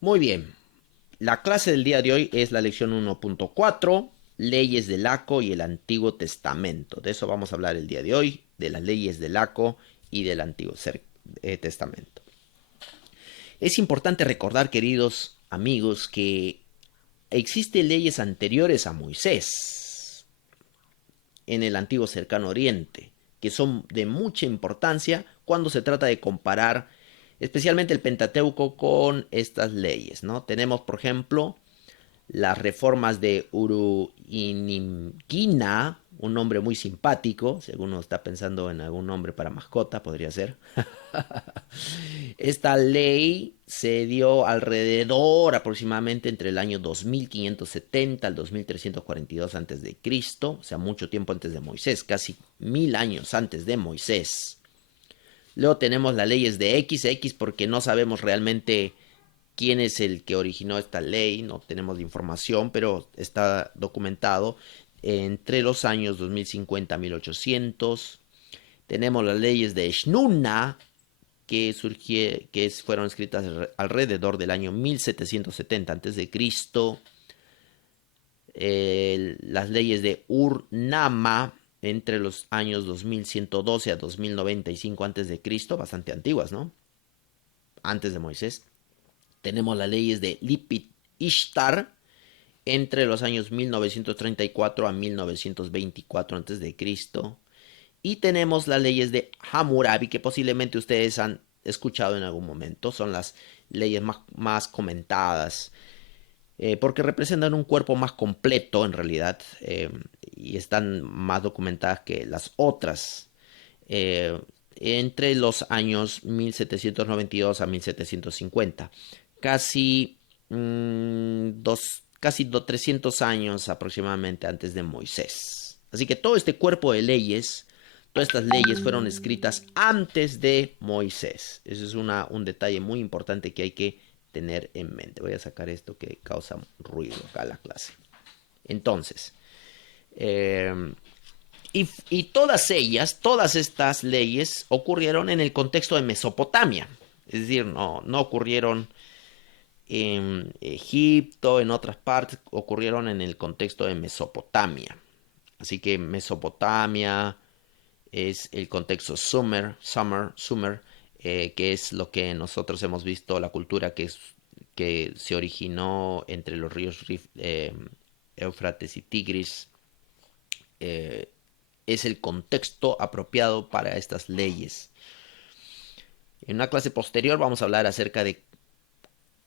Muy bien. La clase del día de hoy es la lección 1.4, leyes del Laco y el Antiguo Testamento. De eso vamos a hablar el día de hoy, de las leyes del Laco y del Antiguo Testamento. Es importante recordar, queridos amigos, que existen leyes anteriores a Moisés en el antiguo cercano oriente, que son de mucha importancia cuando se trata de comparar especialmente el Pentateuco con estas leyes, ¿no? Tenemos, por ejemplo, las reformas de Uruinimquina, un nombre muy simpático, si alguno está pensando en algún nombre para mascota, podría ser. Esta ley se dio alrededor aproximadamente entre el año 2570 al 2342 a.C., o sea, mucho tiempo antes de Moisés, casi 1000 años antes de Moisés. Luego tenemos las leyes de X porque no sabemos realmente quién es el que originó esta ley, no tenemos información, pero está documentado entre los años 2050 a 1800. Tenemos las leyes de Shnuna, que fueron escritas alrededor del año 1770 a.C. Las leyes de Ur-Nama entre los años 2112 a 2095 a.C., bastante antiguas, ¿no? Antes de Moisés. Tenemos las leyes de Lipit Ishtar entre los años 1934 a 1924 a.C. Y tenemos las leyes de Hammurabi, que posiblemente ustedes han escuchado en algún momento. Son las leyes más comentadas, porque representan un cuerpo más completo en realidad, y están más documentadas que las otras. eh, Entre los años 1792 a 1750. Casi, casi 300 años aproximadamente antes de Moisés. Así que todo este cuerpo de leyes, todas estas leyes fueron escritas antes de Moisés. Eso es un detalle muy importante que hay que tener en mente. Voy a sacar esto que causa ruido acá en la clase. Entonces, eh, y todas estas leyes ocurrieron en el contexto de Mesopotamia. Es decir, no ocurrieron en Egipto, en otras partes, ocurrieron en el contexto de Mesopotamia. Así que Mesopotamia es el contexto Sumer, que es lo que nosotros hemos visto, la cultura que se originó entre los ríos Éufrates y Tigris. eh, es el contexto apropiado para estas leyes. En una clase posterior vamos a hablar acerca de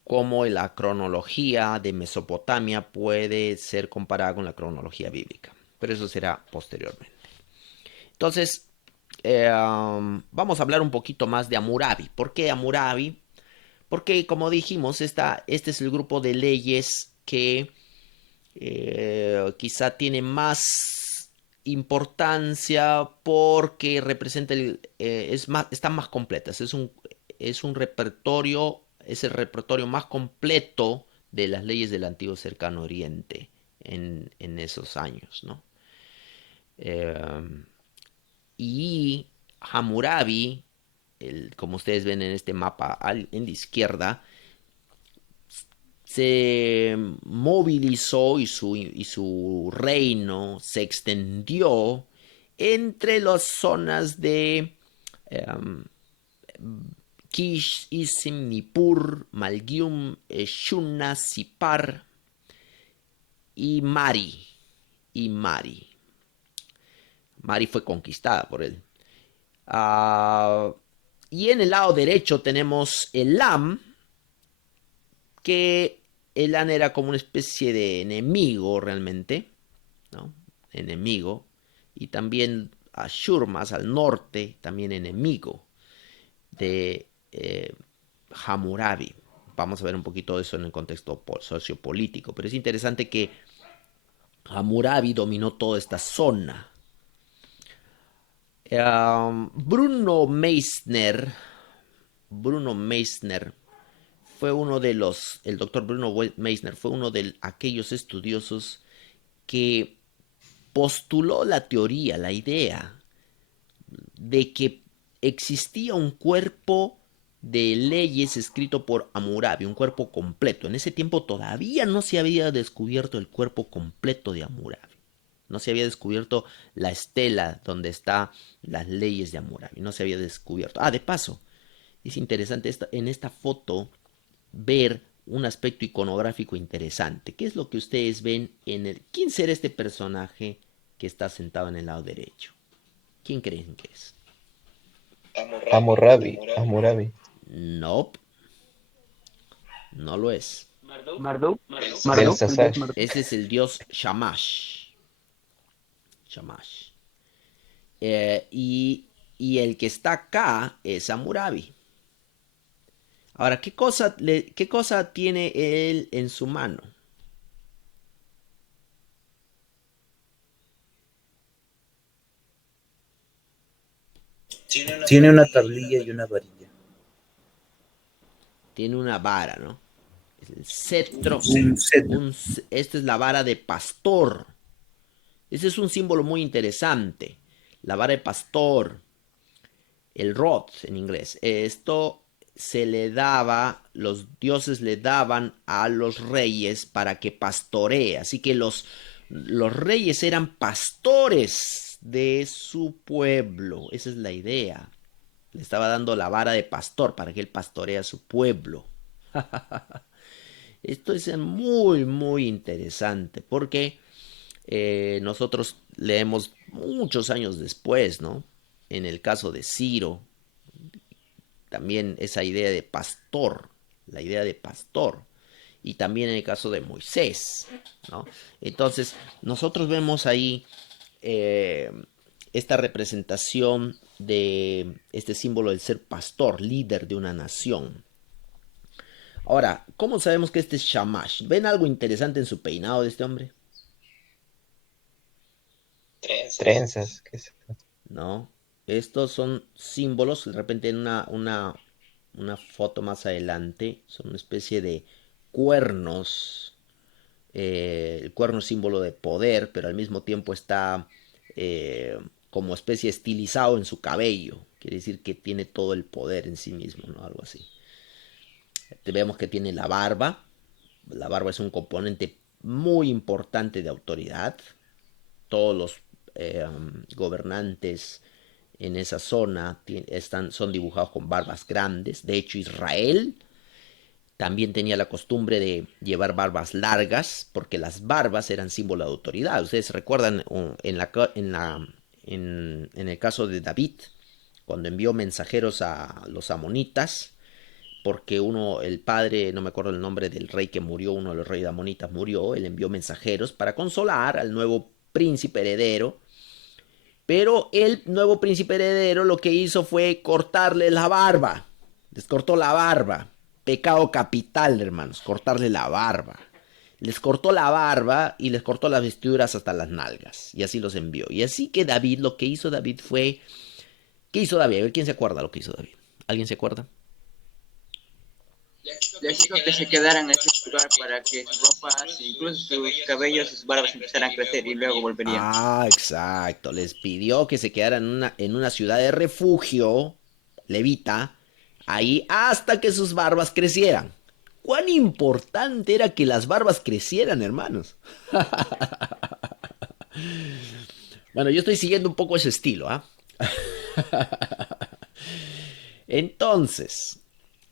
cómo la cronología de Mesopotamia puede ser comparada con la cronología bíblica, pero eso será posteriormente. Entonces, vamos a hablar un poquito más de Hammurabi. ¿Por qué Hammurabi? Porque, como dijimos, este es el grupo de leyes que quizá tiene más importancia porque representa están más completas. Es un repertorio, es el repertorio más completo de las leyes del antiguo cercano oriente en esos años, ¿no? Eh, y Hammurabi, como ustedes ven en este mapa en la izquierda, se movilizó y su reino se extendió entre las zonas de Kish, Isim, Nippur, Malgium, Shuna, Sipar y Mari. Y Mari. Mari fue conquistada por él. Uh, y en el lado derecho tenemos Elam, que Elam era como una especie de enemigo realmente, ¿no? Enemigo. Y también Ashur más al norte, también enemigo de Hammurabi. Vamos a ver un poquito de eso en el contexto sociopolítico. Pero es interesante que Hammurabi dominó toda esta zona. Bruno Meissner fue uno de el doctor Bruno Meissner fue uno de aquellos estudiosos que postuló la teoría, la idea de que existía un cuerpo de leyes escrito por Hammurabi, un cuerpo completo. En ese tiempo todavía no se había descubierto el cuerpo completo de Hammurabi. No se había descubierto la estela donde están las leyes de Hammurabi. No se había descubierto. De paso, es interesante en esta foto ver un aspecto iconográfico interesante. ¿Qué es lo que ustedes ven en el... ¿Quién será este personaje que está sentado en el lado derecho? ¿Quién creen que es? Hammurabi. Nope, no lo es. Marduk, Marduk, el dios Belsasar. Marduk. Ese es el dios Shamash. Shamash. Y el que está acá es Hammurabi. Ahora, ¿qué cosa tiene él en su mano? Tiene una tablilla y una varilla. Tiene una vara, ¿no? El cetro. Un cetro. Esta es la vara de pastor. Ese es un símbolo muy interesante. La vara de pastor. El rod en inglés. Esto se le daba, los dioses le daban a los reyes para que pastoree. Así que los reyes eran pastores de su pueblo. Esa es la idea. Le estaba dando la vara de pastor para que él pastoree a su pueblo. Esto es muy, muy interesante porque nosotros leemos muchos años después, ¿no? En el caso de Ciro, también esa idea de pastor, la idea de pastor, y también en el caso de Moisés, ¿no? Entonces, nosotros vemos ahí eh, esta representación de este símbolo del ser pastor, líder de una nación. Ahora, ¿cómo sabemos que este es Shamash? ¿Ven algo interesante en su peinado de este hombre? Trenzas. ¿Qué es eso? ¿No? Estos son símbolos, de repente en una foto más adelante, son una especie de cuernos. El cuerno es símbolo de poder, pero al mismo tiempo está como especie estilizado en su cabello. Quiere decir que tiene todo el poder en sí mismo, ¿no? Algo así. Vemos que tiene la barba. La barba es un componente muy importante de autoridad. Todos los gobernantes en esa zona son dibujados con barbas grandes. De hecho, Israel también tenía la costumbre de llevar barbas largas, porque las barbas eran símbolo de autoridad. Ustedes recuerdan en el caso de David, cuando envió mensajeros a los amonitas, porque el padre, no me acuerdo el nombre del rey que murió, uno de los reyes amonitas murió, él envió mensajeros para consolar al nuevo príncipe heredero. Pero el nuevo príncipe heredero lo que hizo fue cortarle la barba. Les cortó la barba. Pecado capital, hermanos, cortarle la barba. Les cortó la barba y les cortó las vestiduras hasta las nalgas. Y así los envió. Y así que David, lo que hizo David fue... ¿Qué hizo David? A ver, ¿quién se acuerda lo que hizo David? ¿Alguien se acuerda? Les hizo que se quedaran en ese lugar para que sus ropas, incluso sus cabellos, sus barbas empezaran a crecer y luego volverían. Exacto. Les pidió que se quedaran en una ciudad de refugio, levita, ahí hasta que sus barbas crecieran. ¿Cuán importante era que las barbas crecieran, hermanos? Bueno, yo estoy siguiendo un poco ese estilo, ¿ah? Entonces,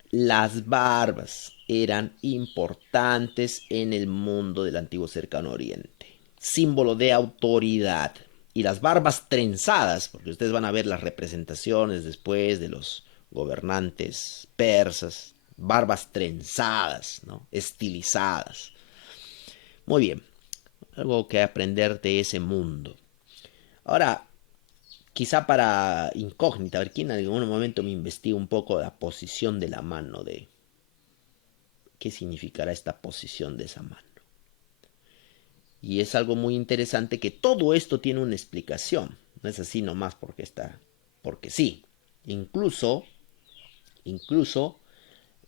las barbas eran importantes en el mundo del antiguo cercano oriente. Símbolo de autoridad. Y las barbas trenzadas, porque ustedes van a ver las representaciones después de los gobernantes persas. Barbas trenzadas, ¿no? Estilizadas. Muy bien. Algo que aprender de ese mundo. Ahora, quizá para incógnita, a ver quién en algún momento me investiga un poco la posición de la mano de qué significará esta posición de esa mano. Y es algo muy interesante que todo esto tiene una explicación. No es así nomás porque sí. Incluso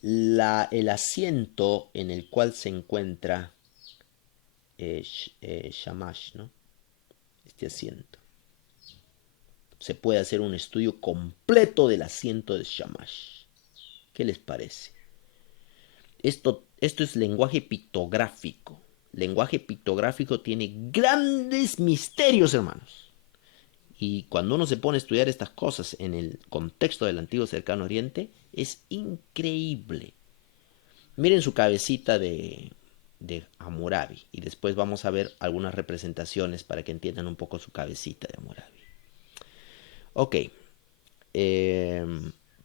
el asiento en el cual se encuentra Shamash, ¿no? Este asiento. Se puede hacer un estudio completo del asiento de Shamash. ¿Qué les parece? Esto es lenguaje pictográfico. Lenguaje pictográfico tiene grandes misterios, hermanos. Y cuando uno se pone a estudiar estas cosas en el contexto del antiguo cercano oriente, es increíble. Miren su cabecita de Hammurabi. Y después vamos a ver algunas representaciones para que entiendan un poco su cabecita de Hammurabi. Ok.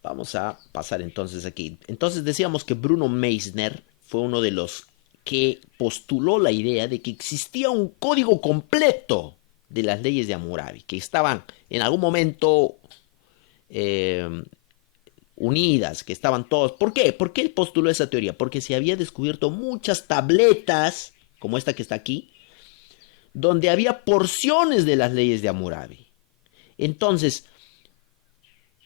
Vamos a pasar entonces aquí. Entonces decíamos que Bruno Meissner fue uno de los que postuló la idea de que existía un código completo de las leyes de Hammurabi, que estaban en algún momento unidas, que estaban todos. ¿Por qué? ¿Por qué él postuló esa teoría? Porque se había descubierto muchas tabletas, como esta que está aquí, donde había porciones de las leyes de Hammurabi. Entonces,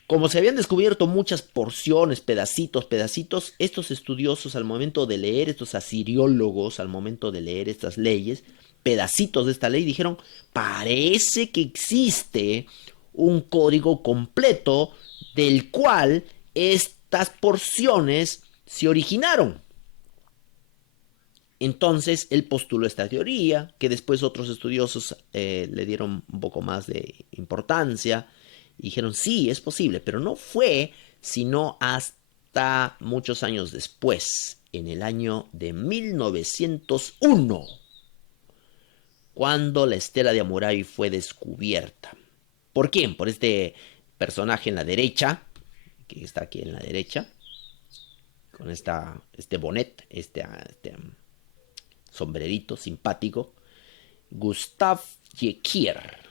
como se habían descubierto muchas porciones, pedacitos, estos estudiosos al momento de leer, estos asiriólogos al momento de leer estas leyes, pedacitos de esta ley, dijeron, parece que existe un código completo del cual estas porciones se originaron. Entonces él postuló esta teoría, que después otros estudiosos le dieron un poco más de importancia, y dijeron, sí, es posible, pero no fue sino hasta muchos años después, en el año de 1901, cuando la estela de Hammurabi fue descubierta. ¿Por quién? Por este personaje en la derecha, que está aquí en la derecha, con este bonnet, este sombrerito simpático, Gustave Jequier,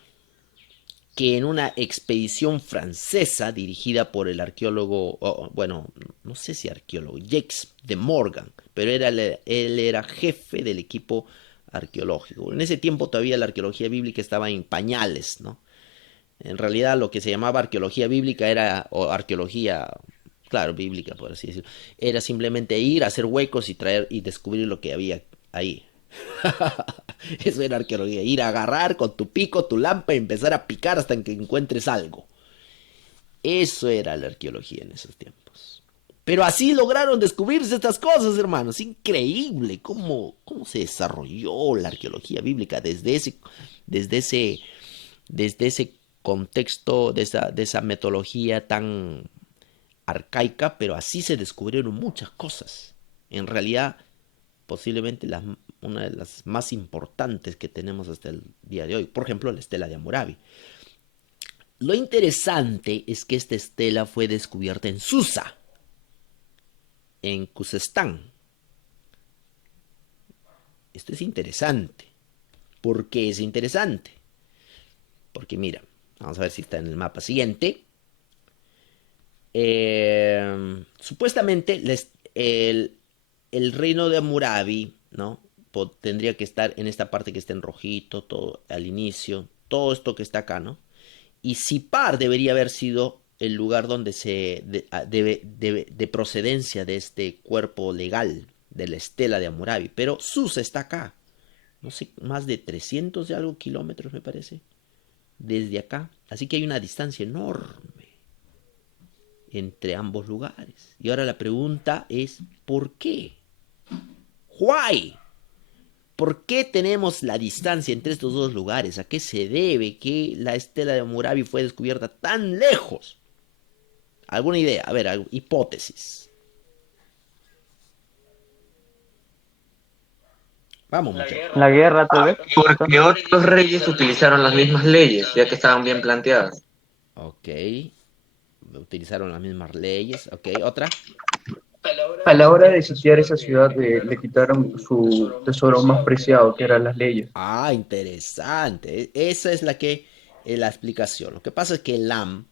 que en una expedición francesa dirigida por el arqueólogo, bueno, no sé si arqueólogo, Jacques de Morgan, pero él era jefe del equipo arqueológico. En ese tiempo todavía la arqueología bíblica estaba en pañales, ¿no? En realidad lo que se llamaba arqueología bíblica era, o arqueología, claro, bíblica por así decirlo, era simplemente ir a hacer huecos y traer y descubrir lo que había ahí. Eso era arqueología, ir a agarrar con tu pico, tu lampa y empezar a picar hasta que encuentres algo. Eso era la arqueología en esos tiempos. Pero así lograron descubrirse estas cosas, hermanos. Increíble cómo se desarrolló la arqueología bíblica desde ese contexto, de esa metodología tan arcaica, pero así se descubrieron muchas cosas. En realidad, posiblemente una de las más importantes que tenemos hasta el día de hoy. Por ejemplo, la estela de Hammurabi. Lo interesante es que esta estela fue descubierta en Susa, en Khuzestán. Esto es interesante. ¿Por qué es interesante? Porque mira, vamos a ver si está en el mapa siguiente. Supuestamente el reino de Hammurabi, ¿no? Tendría que estar en esta parte que está en rojito, todo al inicio, todo esto que está acá, ¿no? Y Sipar debería haber sido el lugar donde de procedencia de este cuerpo legal de la estela de Hammurabi, pero Susa está acá, no sé, más de 300 de algo kilómetros me parece, desde acá, así que hay una distancia enorme entre ambos lugares. Y ahora la pregunta es, ¿por qué? Why? ¿Por qué tenemos la distancia entre estos dos lugares? ¿A qué se debe que la estela de Hammurabi fue descubierta tan lejos? ¿Alguna idea? A ver, hipótesis. Vamos, muchachos. La guerra, tal vez. Porque otros reyes utilizaron las mismas leyes, ya que estaban bien planteadas. Ok. Utilizaron las mismas leyes. Ok, otra. A la hora de sitiar esa ciudad, le quitaron su tesoro más preciado, que eran las leyes. Ah, interesante. Esa es la explicación. Lo que pasa es que Elam,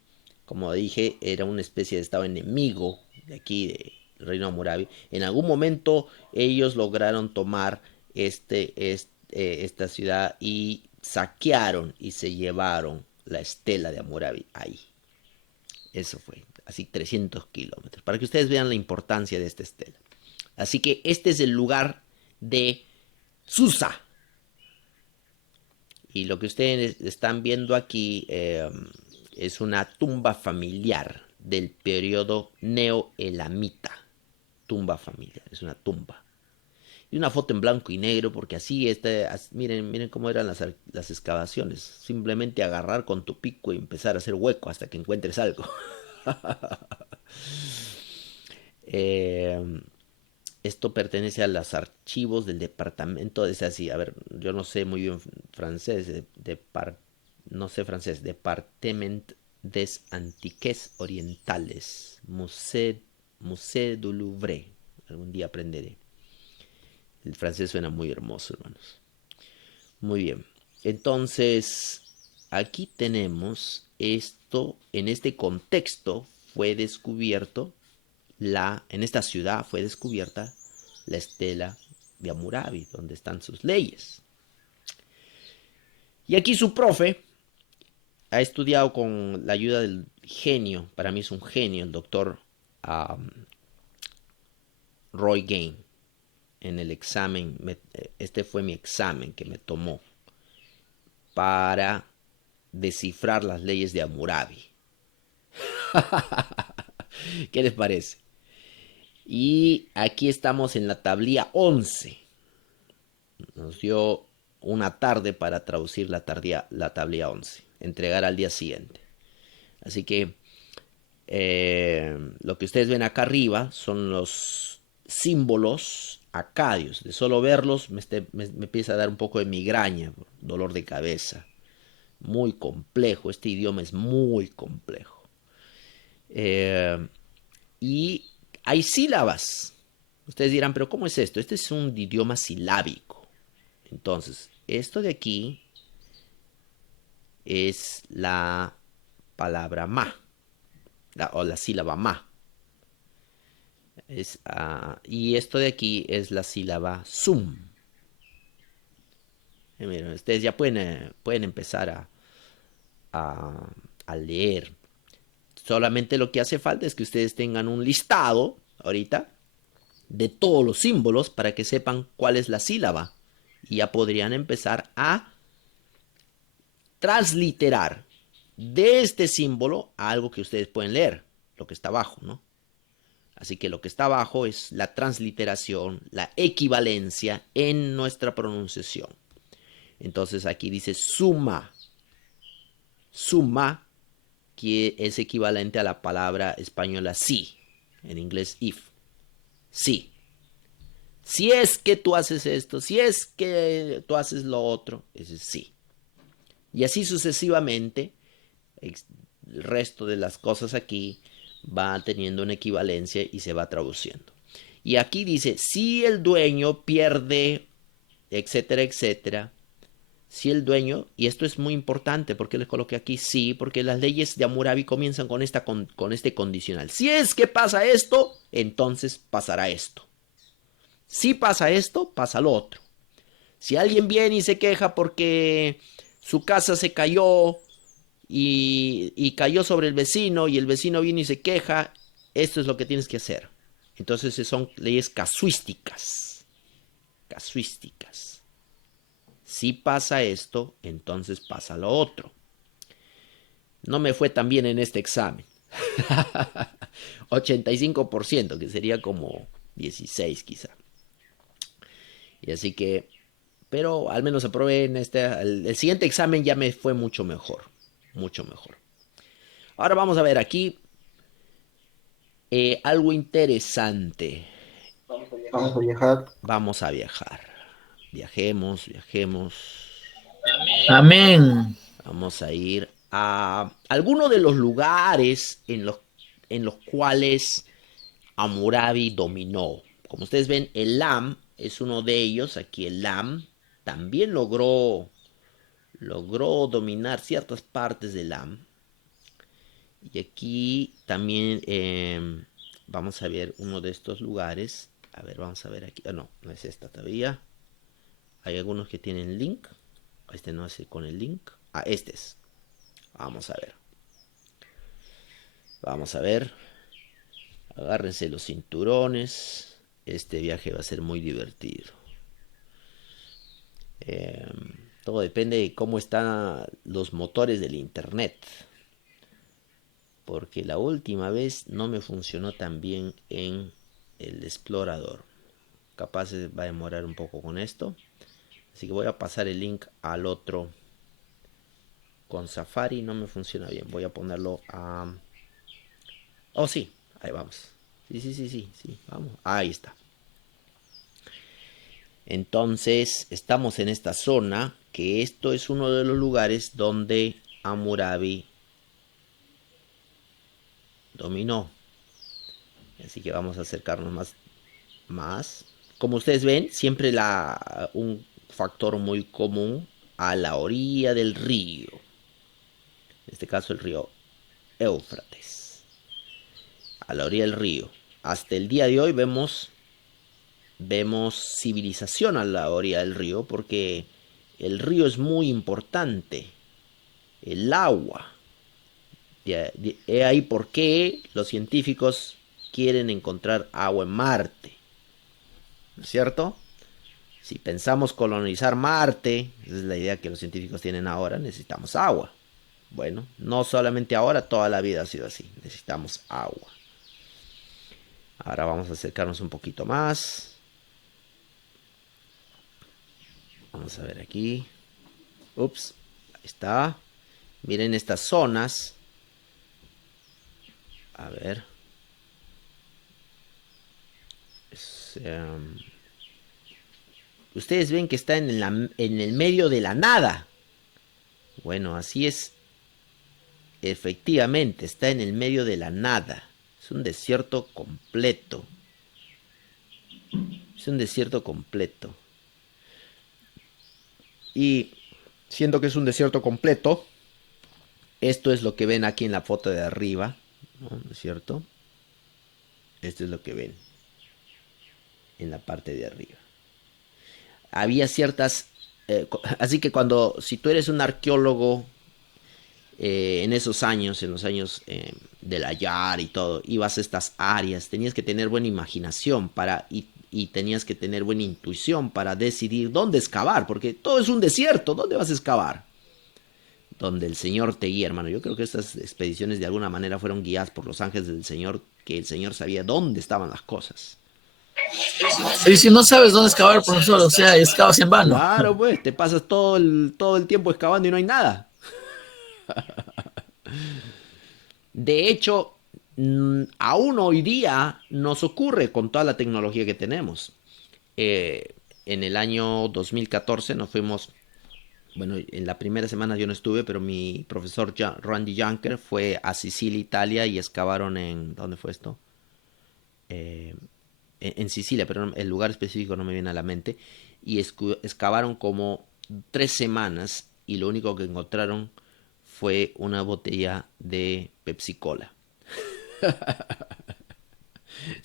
como dije, era una especie de estado enemigo de aquí, del reino Hammurabi. En algún momento ellos lograron tomar esta ciudad y saquearon y se llevaron la estela de Hammurabi ahí. Eso fue, así 300 kilómetros, para que ustedes vean la importancia de esta estela. Así que este es el lugar de Susa. Y lo que ustedes están viendo aquí es una tumba familiar del periodo neoelamita. Tumba familiar, es una tumba. Y una foto en blanco y negro, porque así, miren cómo eran las excavaciones. Simplemente agarrar con tu pico y empezar a hacer hueco hasta que encuentres algo. Esto pertenece a los archivos del departamento, es así, a ver, yo no sé muy bien francés, no sé francés, Departement des Antiques Orientales, Musée du Louvre, algún día aprenderé. El francés suena muy hermoso, hermanos. Muy bien, entonces, aquí tenemos esto, en este contexto fue descubierto en esta ciudad fue descubierta la estela de Hammurabi, donde están sus leyes. Y aquí su profe ha estudiado con la ayuda del genio, para mí es un genio, el doctor Roy Gain, en el examen, este fue mi examen que me tomó para descifrar las leyes de Hammurabi. ¿Qué les parece? Y aquí estamos en la tablilla 11. Nos dio una tarde para traducir la tablilla 11. Entregar al día siguiente. Así que lo que ustedes ven acá arriba son los símbolos acadios. De solo verlos me empieza a dar un poco de migraña, dolor de cabeza. Muy complejo. Este idioma es muy complejo. Y hay sílabas. Ustedes dirán, pero ¿cómo es esto? Este es un idioma silábico. Entonces, esto de aquí es la palabra ma, o la sílaba ma. Y esto de aquí es la sílaba sum. Miren, ustedes ya pueden empezar a leer. Solamente lo que hace falta es que ustedes tengan un listado ahorita de todos los símbolos para que sepan cuál es la sílaba. Y ya podrían empezar a transliterar de este símbolo a algo que ustedes pueden leer, lo que está abajo, ¿no? Así que lo que está abajo es la transliteración, la equivalencia en nuestra pronunciación. Entonces aquí dice suma. Suma, que es equivalente a la palabra española sí, en inglés if. Sí. Si es que tú haces esto, si es que tú haces lo otro, ese es sí. Y así sucesivamente, el resto de las cosas aquí va teniendo una equivalencia y se va traduciendo. Y aquí dice, si el dueño pierde, etcétera, etcétera, si el dueño, y esto es muy importante, porque les coloqué aquí sí, porque las leyes de Hammurabi comienzan con este condicional. Si es que pasa esto, entonces pasará esto. Si pasa esto, pasa lo otro. Si alguien viene y se queja porque su casa se cayó y cayó sobre el vecino y el vecino viene y se queja, esto es lo que tienes que hacer. Entonces son leyes casuísticas. Casuísticas. Si pasa esto, entonces pasa lo otro. No me fue tan bien en este examen. 85%, que sería como 16 quizá. Y así que, pero al menos aprobé en el siguiente examen ya me fue mucho mejor. Mucho mejor. Ahora vamos a ver aquí algo interesante. Vamos a viajar. Vamos a viajar. Viajemos. Amén. Vamos a ir a algunos de los lugares en los cuales Hammurabi dominó. Como ustedes ven, Elam es uno de ellos. Aquí Elam también logró dominar ciertas partes de Elam. Y aquí también vamos a ver uno de estos lugares. A ver, vamos a ver aquí. No es esta todavía. Hay algunos que tienen link. Este no es con el link. Este es. Vamos a ver. Agárrense los cinturones. Este viaje va a ser muy divertido. Todo depende de cómo están los motores del internet. porque la última vez no me funcionó tan bien en el explorador. Capaz va a demorar un poco con esto. Así que voy a pasar el link al otro. Con Safari no me funciona bien. Voy a ponerlo a... Oh, sí. Ahí vamos. Sí. Vamos. Ahí está. Entonces, estamos en esta zona, que esto es uno de los lugares donde Hammurabi dominó. Así que vamos a acercarnos más. Como ustedes ven, siempre un factor muy común a la orilla del río. En este caso el río Éufrates. A la orilla del río. Hasta el día de hoy vemos civilización a la orilla del río porque el río es muy importante. El agua. He ahí por qué los científicos quieren encontrar agua en Marte. ¿No es cierto? Si pensamos colonizar Marte, esa es la idea que los científicos tienen ahora, necesitamos agua. Bueno, no solamente ahora, toda la vida ha sido así. Necesitamos agua. Ahora vamos a acercarnos un poquito más. Vamos a ver aquí. Ups, ahí está. Miren estas zonas. A ver. Ustedes ven que está en el medio de la nada. Bueno, así es. Efectivamente, está en el medio de la nada. Es un desierto completo. Es un desierto completo. Y siendo que es un desierto completo, esto es lo que ven aquí en la foto de arriba, ¿no es cierto? Esto es lo que ven en la parte de arriba. Había ciertas... así que si tú eres un arqueólogo en esos años, en los años del Ayar y todo, ibas a estas áreas, tenías que tener buena imaginación y tenías que tener buena intuición para decidir dónde excavar, porque todo es un desierto, ¿dónde vas a excavar? Donde el Señor te guía, hermano. Yo creo que estas expediciones de alguna manera fueron guiadas por los ángeles del Señor, que el Señor sabía dónde estaban las cosas. Y si no sabes dónde excavar, profesor, o sea, excavas en vano. Claro, pues, te pasas todo el tiempo excavando y no hay nada. De hecho, aún hoy día nos ocurre con toda la tecnología que tenemos. En el año 2014 nos fuimos, bueno, en la primera semana yo no estuve, pero mi profesor Randy Junker fue a Sicilia, Italia, y excavaron ¿dónde fue esto? En Sicilia, pero el lugar específico no me viene a la mente. Y excavaron como 3 semanas y lo único que encontraron fue una botella de Pepsi Cola.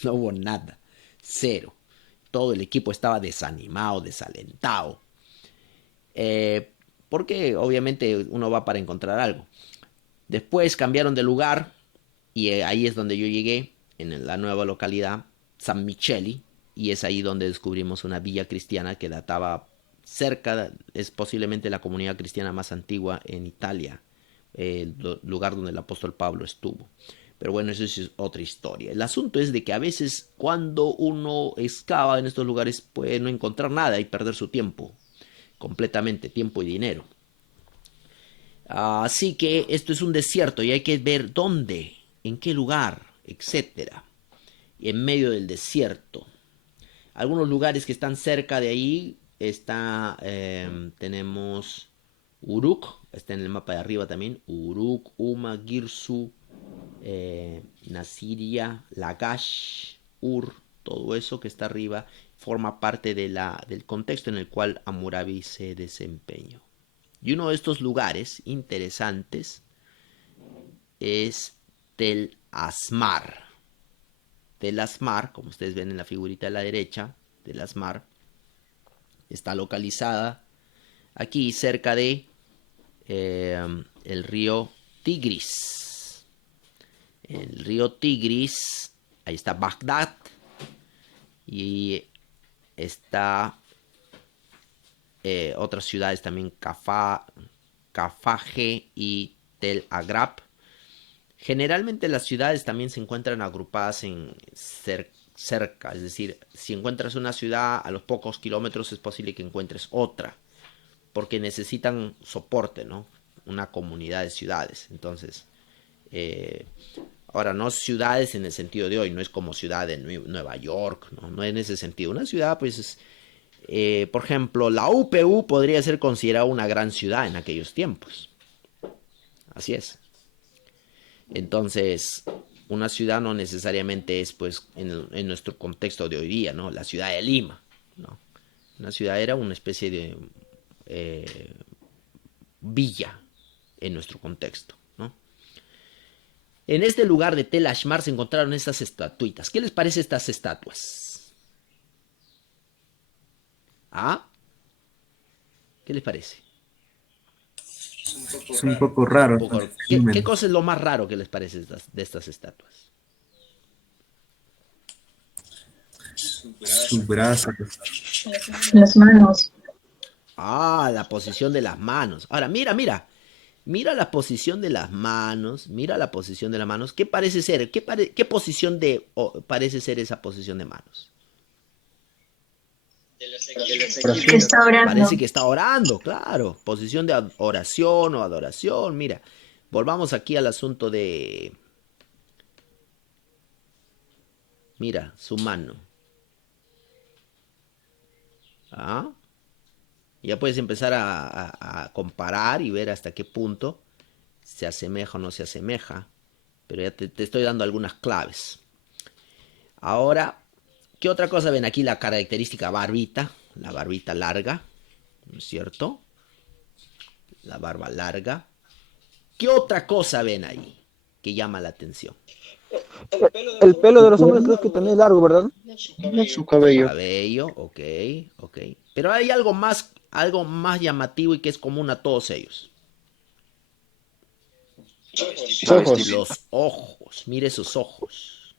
No hubo nada, cero. Todo el equipo estaba desanimado, desalentado. Porque obviamente uno va para encontrar algo. Después cambiaron de lugar y ahí es donde yo llegué, en la nueva localidad, San Micheli, y es ahí donde descubrimos una villa cristiana que databa cerca, es posiblemente la comunidad cristiana más antigua en Italia, el lugar donde el apóstol Pablo estuvo. Pero bueno, eso es otra historia. El asunto es de que a veces cuando uno excava en estos lugares puede no encontrar nada y perder su tiempo, completamente, tiempo y dinero. Así que esto es un desierto y hay que ver dónde, en qué lugar, etcétera. En medio del desierto. Algunos lugares que están cerca de ahí tenemos Uruk, está en el mapa de arriba también. Uruk, Uma, Girsu, Nasiria, Lagash, Ur, todo eso que está arriba forma parte del contexto en el cual Hammurabi se desempeñó. Y uno de estos lugares interesantes es Tel Asmar. Tel Asmar, como ustedes ven en la figurita de la derecha, Tel Asmar está localizada aquí cerca de el río Tigris. El río Tigris, ahí está Bagdad y está otras ciudades también, Kafaje y Tel Agrab. Generalmente las ciudades también se encuentran agrupadas en cerca, es decir, si encuentras una ciudad a los pocos kilómetros es posible que encuentres otra, porque necesitan soporte, ¿no? Una comunidad de ciudades. Entonces, ahora no ciudades en el sentido de hoy, no es como ciudad de Nueva York, ¿no? No en ese sentido. Una ciudad, pues, por ejemplo, la UPU podría ser considerada una gran ciudad en aquellos tiempos. Así es. Entonces, una ciudad no necesariamente es, pues, en nuestro contexto de hoy día, ¿no? La ciudad de Lima, ¿no? Una ciudad era una especie de villa en nuestro contexto, ¿no? En este lugar de Tel Ashmar se encontraron estas estatuitas. ¿Qué les parece estas estatuas? ¿Ah? ¿Qué les parece? Es un poco raro. ¿Qué cosa es lo más raro que les parece de estas estatuas? Su brazo. Las manos. Ah, la posición de las manos. Ahora, mira la posición de las manos. Mira la posición de las manos. ¿Qué parece ser? ¿Qué posición parece ser esa posición de manos? Que está orando. Parece que está orando, claro. Posición de oración o adoración. Mira, volvamos aquí al asunto de... Mira, su mano. ¿Ah? Ya puedes empezar a comparar y ver hasta qué punto se asemeja o no se asemeja. Pero ya te estoy dando algunas claves. Ahora, ¿qué otra cosa ven aquí? La característica barbita. La barbita larga, ¿no es cierto? La barba larga. ¿Qué otra cosa ven ahí que llama la atención? El pelo de los hombres creo que también es largo, ¿verdad? Su cabello. Cabello, ok. Pero hay algo más llamativo y que es común a todos ellos. Ojos. Los ojos, mire sus ojos.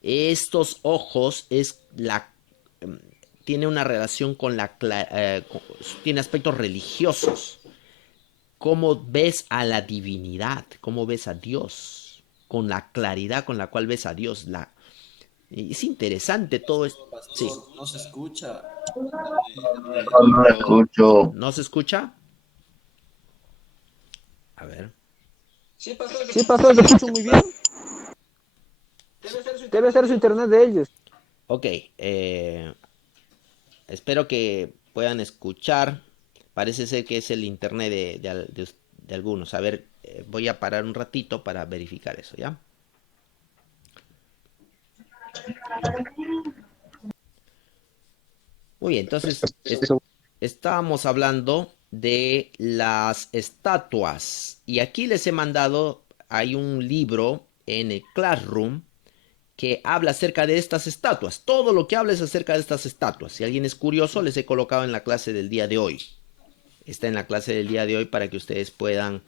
Estos ojos tiene una relación con tiene aspectos religiosos. ¿Cómo ves a la divinidad? ¿Cómo ves a Dios? Con la claridad con la cual ves a Dios. Es interesante todo esto. Sí. No se escucha. No la escucho. ¿No se escucha? A ver. Sí, pastor, lo escucho muy bien. Debe ser su internet de ellos. Ok. Espero que puedan escuchar. Parece ser que es el internet de algunos. A ver, voy a parar un ratito para verificar eso, ¿ya? Muy bien, entonces estábamos hablando de las estatuas. Y aquí les he mandado, hay un libro en el Classroom que habla acerca de estas estatuas. Todo lo que habla es acerca de estas estatuas. Si alguien es curioso, les he colocado en la clase del día de hoy. Está en la clase del día de hoy para que ustedes puedan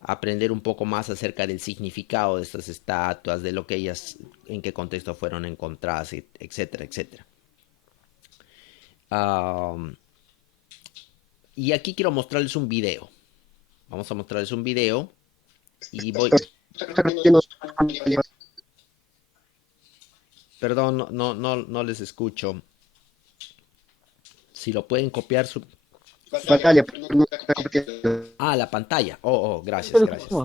aprender un poco más acerca del significado de estas estatuas, de lo que ellas, en qué contexto fueron encontradas, etcétera, etcétera. Y aquí quiero mostrarles un video. Vamos a mostrarles un video y voy... Perdón, no les escucho. Si lo pueden copiar su... Pantalla. Ah, la pantalla. Gracias.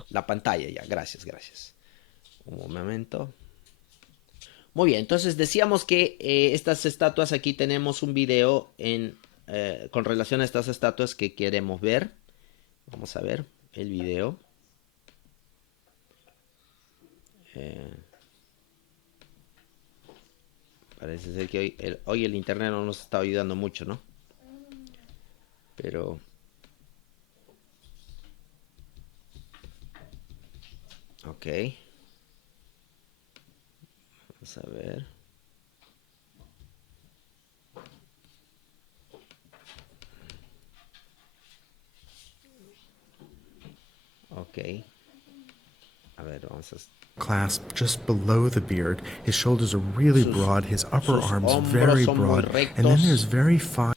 La pantalla ya, gracias. Un momento. Muy bien, entonces decíamos que estas estatuas, aquí tenemos un video con relación a estas estatuas que queremos ver. Vamos a ver el video. Parece ser que hoy el internet no nos está ayudando mucho, ¿no? Pero... Ok. Vamos a ver. Ok. A ver, vamos a... Clasp just below the beard. His shoulders are really broad, his upper arms very broad, and then there's very fine...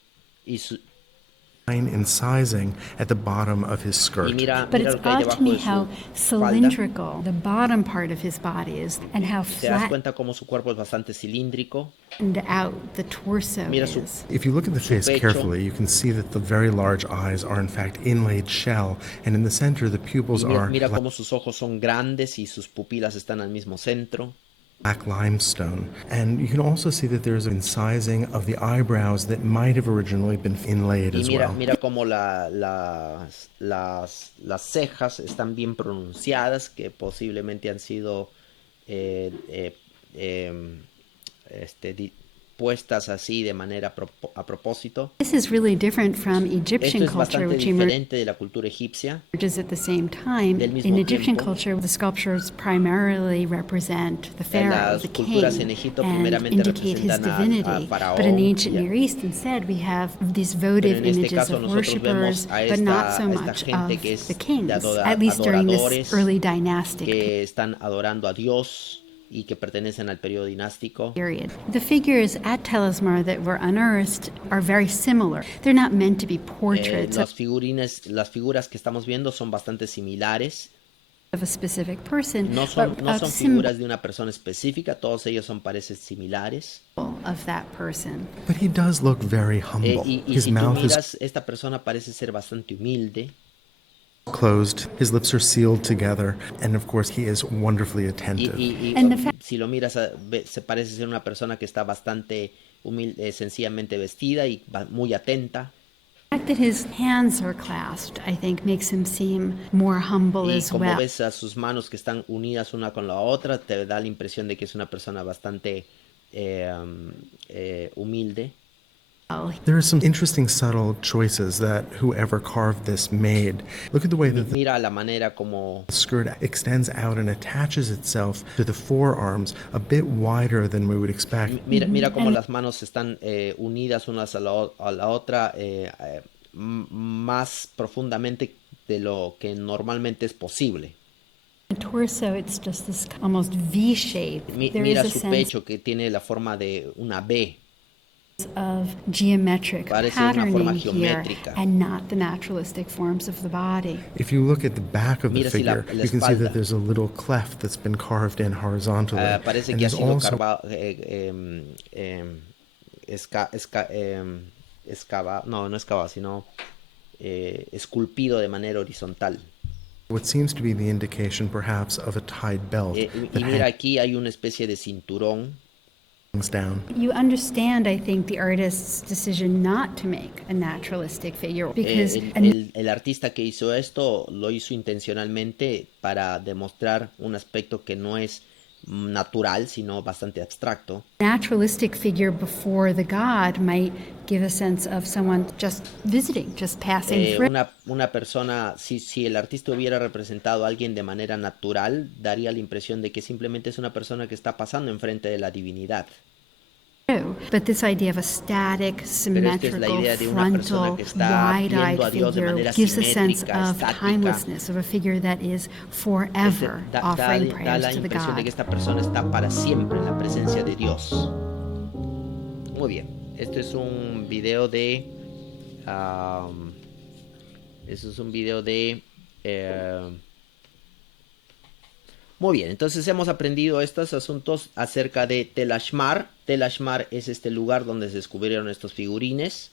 incising at the bottom of his Y skirt. mira, But mira it's lo que hay odd to debajo me de how su falda. cylindrical the bottom part of his body is and how Te das flattened cuenta cómo su cuerpo es bastante cilíndrico. out the torso Mira su, is. If you look at the su face pecho. carefully, you can see that the very large eyes are in fact inlaid shell, and in the center the pupils Y mira, are mira cómo sus ojos son grandes y sus pupilas están al mismo centro. black limestone. And you can also see that there's an incising of the eyebrows that might have originally been inlaid Y as mira, well. mira cómo las cejas están bien pronunciadas, que posiblemente han sido puestas así de manera a propósito. This is really different from Esto Egyptian es culture, bastante which diferente de la cultura egipcia. emerges at the same time. Del mismo In Egyptian tiempo. culture, the sculptures primarily represent the pharaoh, Las the culturas en king, Egipto and primeramente indicate his representan a divinity. Faraón. But in the ancient y a- Near East, instead, we have these Pero votive en este images caso of nosotros worshippers, vemos a but not esta, so a esta much gente of que es the kings, de at least during this adoradores early dynastic que están adorando a Dios y que pertenecen al periodo dinástico. period. The figures at Talismar that were unearthed are very similar. They're not meant to be portraits Las figuras que estamos viendo son bastante similares. of a specific person, No son, but no a son symbol figuras de una persona específica, todos ellos parecen similares. of that person. But he does look very humble. Y His si tú mouth is miras, esta persona parece ser bastante humilde. closed, his lips are sealed together, and of course he is wonderfully Y, attentive. And the fact- si lo miras, se parece ser una persona que está bastante humilde, sencillamente vestida y muy atenta. The fact that his hands are clasped, I think, makes him seem more humble Y as como well. ves a sus manos que están unidas una con la otra, te da la impresión de que es una persona bastante humilde. There are some interesting subtle choices that whoever carved this made. Look at the way that the Mira la manera como skirt extends out and attaches itself to the forearms a bit wider than we would expect. mira cómo las manos están unidas unas a la otra más profundamente de lo que normalmente es posible. The torso, it's just this almost V shape. There Mira is a su sense pecho que tiene la forma de una B. of geometric Parece una forma patterning here geométrica. and not the naturalistic forms of the body. If you look at the back of the Mira si la figure, you can see espalda. that there's a little cleft that's been carved in horizontally. Parece And que ha there's sido also no excavado, sino esculpido de manera horizontal. what seems to be the indication perhaps of a tied belt Y that mira, aquí hay una especie de cinturón. hangs down. You understand, I think, the artist's decision not to make a naturalistic figure because El artista que hizo esto lo hizo intencionalmente para demostrar un aspecto que no es natural, sino bastante abstracto. a naturalistic figure before the god might give a sense of someone just visiting, just passing through. Una persona, si el artista hubiera representado a alguien de manera natural, daría la impresión de que simplemente es una persona que está pasando enfrente de la divinidad. But this idea of a static, Pero esta es la symmetrical, idea de una persona frontal, que está wide-eyed viendo a Dios de figure manera gives a sense simétrica, of estática. timelessness, of a figure that is forever offering Da prayers la to the impresión de que god. esta persona está para siempre en la presencia de Dios. Muy bien, esto es un video de... Muy bien, entonces hemos aprendido estos asuntos acerca de Tel Ashmar. Tel Ashmar es este lugar donde se descubrieron estos figurines.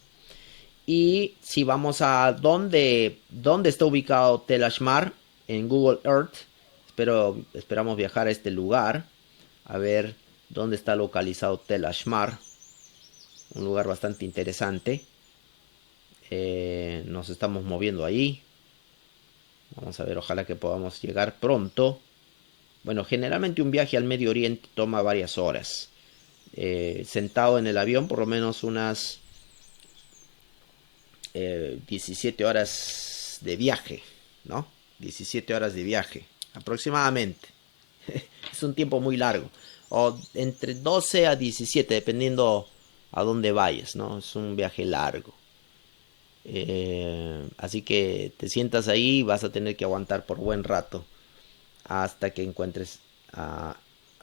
Y si vamos a dónde está ubicado Tel Ashmar en Google Earth, esperamos viajar a este lugar a ver dónde está localizado Tel Ashmar. Un lugar bastante interesante. Nos estamos moviendo ahí. Vamos a ver, ojalá que podamos llegar pronto. Bueno, generalmente un viaje al Medio Oriente toma varias horas. Sentado en el avión, por lo menos unas 17 horas de viaje, ¿no? 17 horas de viaje, aproximadamente. Es un tiempo muy largo. O entre 12 a 17, dependiendo a dónde vayas, ¿no? Es un viaje largo. Así que te sientas ahí y vas a tener que aguantar por buen rato hasta que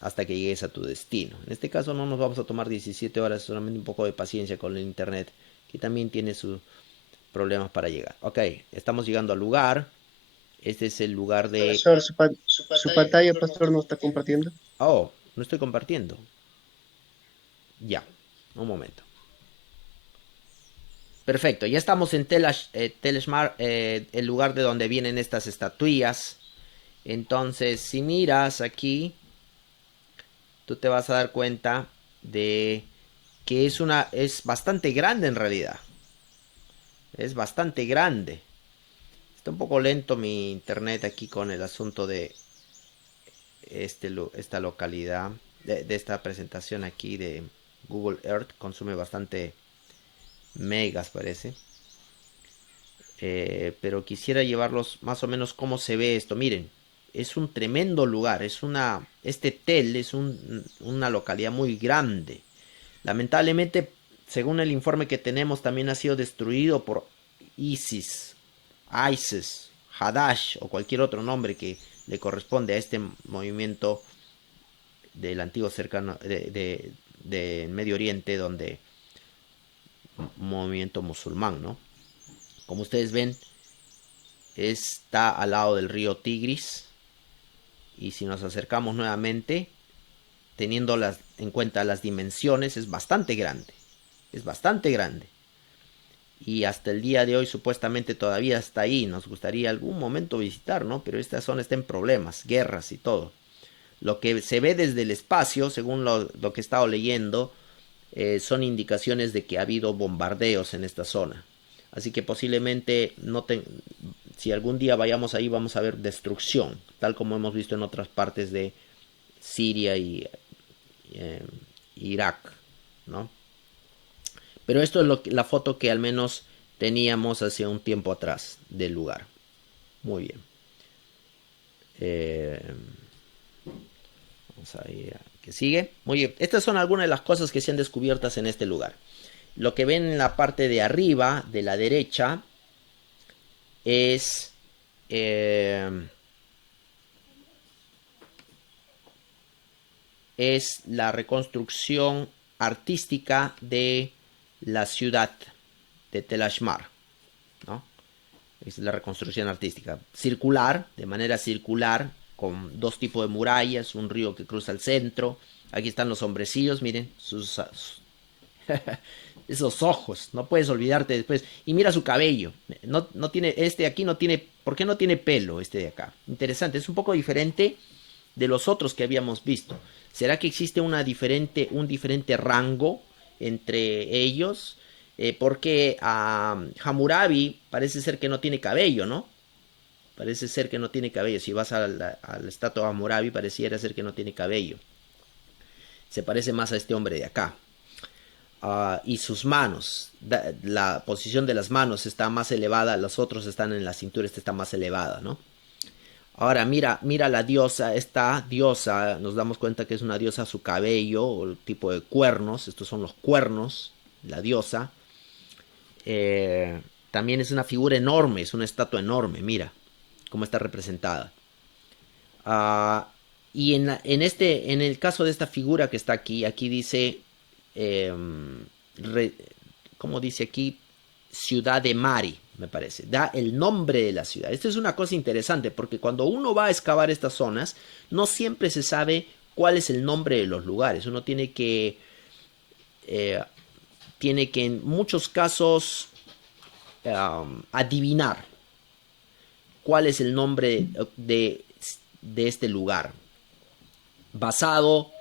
hasta que llegues a tu destino. En este caso no nos vamos a tomar 17 horas, solamente un poco de paciencia con el internet, que también tiene problemas para llegar. Ok, estamos llegando al lugar. Este es el lugar de... Profesor, su pantalla, pastor, no está compartiendo. Oh, no estoy compartiendo. Ya, un momento. Perfecto, ya estamos en Teleshmar, el lugar de donde vienen estas estatuillas. Entonces, si miras aquí, tú te vas a dar cuenta de que es bastante grande en realidad. Es bastante grande. Está un poco lento mi internet aquí con el asunto de esta localidad, de esta presentación aquí de Google Earth. Consume bastante megas, parece. Pero quisiera llevarlos más o menos cómo se ve esto. Miren, es un tremendo lugar. Este Tel es una localidad muy grande. Lamentablemente, según el informe que tenemos, también ha sido destruido por ISIS, Hadash o cualquier otro nombre que le corresponde a este movimiento del antiguo cercano de Medio Oriente, donde movimiento musulmán, ¿no? Como ustedes ven, está al lado del río Tigris, y si nos acercamos nuevamente, teniendo en cuenta las dimensiones, es bastante grande. Es bastante grande. Y hasta el día de hoy supuestamente todavía está ahí. Nos gustaría algún momento visitar, ¿no? Pero esta zona está en problemas, guerras y todo. Lo que se ve desde el espacio, según lo que he estado leyendo, son indicaciones de que ha habido bombardeos en esta zona. Así que posiblemente si algún día vayamos ahí vamos a ver destrucción, tal como hemos visto en otras partes de Siria y Irak, ¿no? Pero esto es la foto que al menos teníamos hace un tiempo atrás del lugar. Muy bien. Vamos a ir a que sigue. Muy bien. Estas son algunas de las cosas que se han descubiertas en este lugar. Lo que ven en la parte de arriba, de la derecha, es la reconstrucción artística de la ciudad de Telashmar, ¿no? Es la reconstrucción artística circular, de manera circular, con dos tipos de murallas, un río que cruza el centro. Aquí están los hombrecillos, miren, esos ojos, no puedes olvidarte después. Y mira su cabello, no tiene, aquí no tiene, ¿por qué no tiene pelo este de acá? Interesante, es un poco diferente de los otros que habíamos visto. ¿Será que existe un diferente rango entre ellos? Porque a Hammurabi parece ser que no tiene cabello, ¿no? Parece ser que no tiene cabello. Si vas a la estatua de Hammurabi, pareciera ser que no tiene cabello. Se parece más a este hombre de acá. Y sus manos, la posición de las manos está más elevada, los otros están en la cintura, esta está más elevada, ¿no? Ahora mira la diosa, esta diosa, nos damos cuenta que es una diosa, su cabello, o el tipo de cuernos, estos son los cuernos, la diosa. También es una figura enorme, es una estatua enorme, mira cómo está representada. Y en el caso de esta figura que está aquí dice, ¿cómo dice aquí? Ciudad de Mari, me parece. Da el nombre de la ciudad. Esto es una cosa interesante porque cuando uno va a excavar estas zonas, no siempre se sabe cuál es el nombre de los lugares. Uno tiene que en muchos casos adivinar cuál es el nombre de este lugar. Basado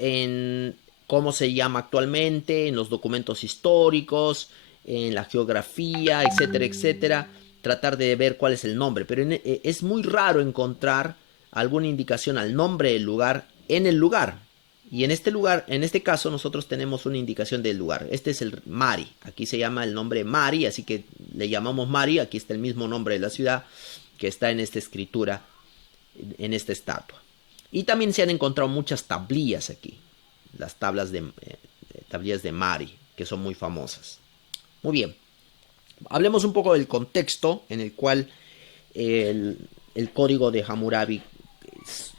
en cómo se llama actualmente, en los documentos históricos, en la geografía, etcétera, etcétera. Tratar de ver cuál es el nombre. Pero es muy raro encontrar alguna indicación al nombre del lugar en el lugar. Y en este caso, nosotros tenemos una indicación del lugar. Este es el Mari. Aquí se llama el nombre Mari, así que le llamamos Mari. Aquí está el mismo nombre de la ciudad que está en esta escritura, en esta estatua. Y también se han encontrado muchas tablillas aquí. Las tablillas de Mari, que son muy famosas. Muy bien. Hablemos un poco del contexto en el cual el código de Hammurabi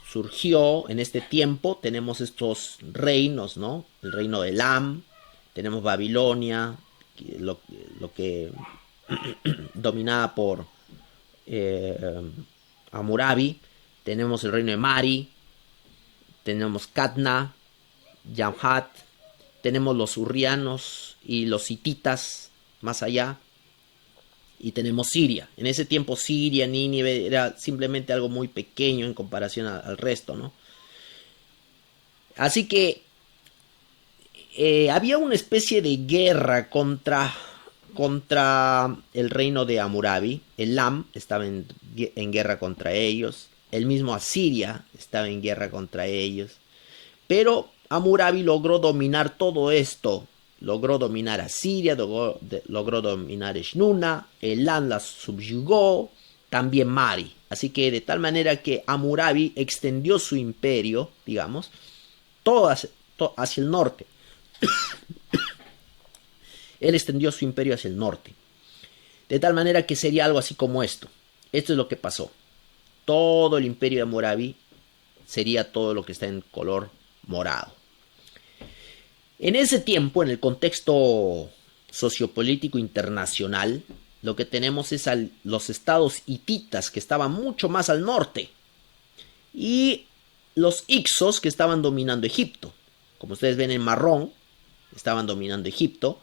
surgió. En este tiempo tenemos estos reinos, ¿no? El reino de Elam, tenemos Babilonia, lo que dominada por Hammurabi. Tenemos el reino de Mari, tenemos Katna, Yamhat, tenemos los hurrianos y los hititas más allá, y tenemos Siria. En ese tiempo Siria, Nínive, era simplemente algo muy pequeño en comparación al resto, ¿no? Así que había una especie de guerra contra el reino de Hammurabi. Elam estaba en guerra contra ellos. El mismo Asiria estaba en guerra contra ellos. Pero Hammurabi logró dominar todo esto. Logró dominar a Siria, logró dominar Eshnuna, Elam la subyugó, también Mari. Así que de tal manera que Hammurabi extendió su imperio, digamos, todo hacia el norte. Él extendió su imperio hacia el norte. De tal manera que sería algo así como esto. Esto es lo que pasó. Todo el imperio de Hammurabi sería todo lo que está en color morado. En ese tiempo, en el contexto sociopolítico internacional, lo que tenemos es los estados hititas, que estaban mucho más al norte, y los Hicsos, que estaban dominando Egipto. Como ustedes ven en marrón, estaban dominando Egipto.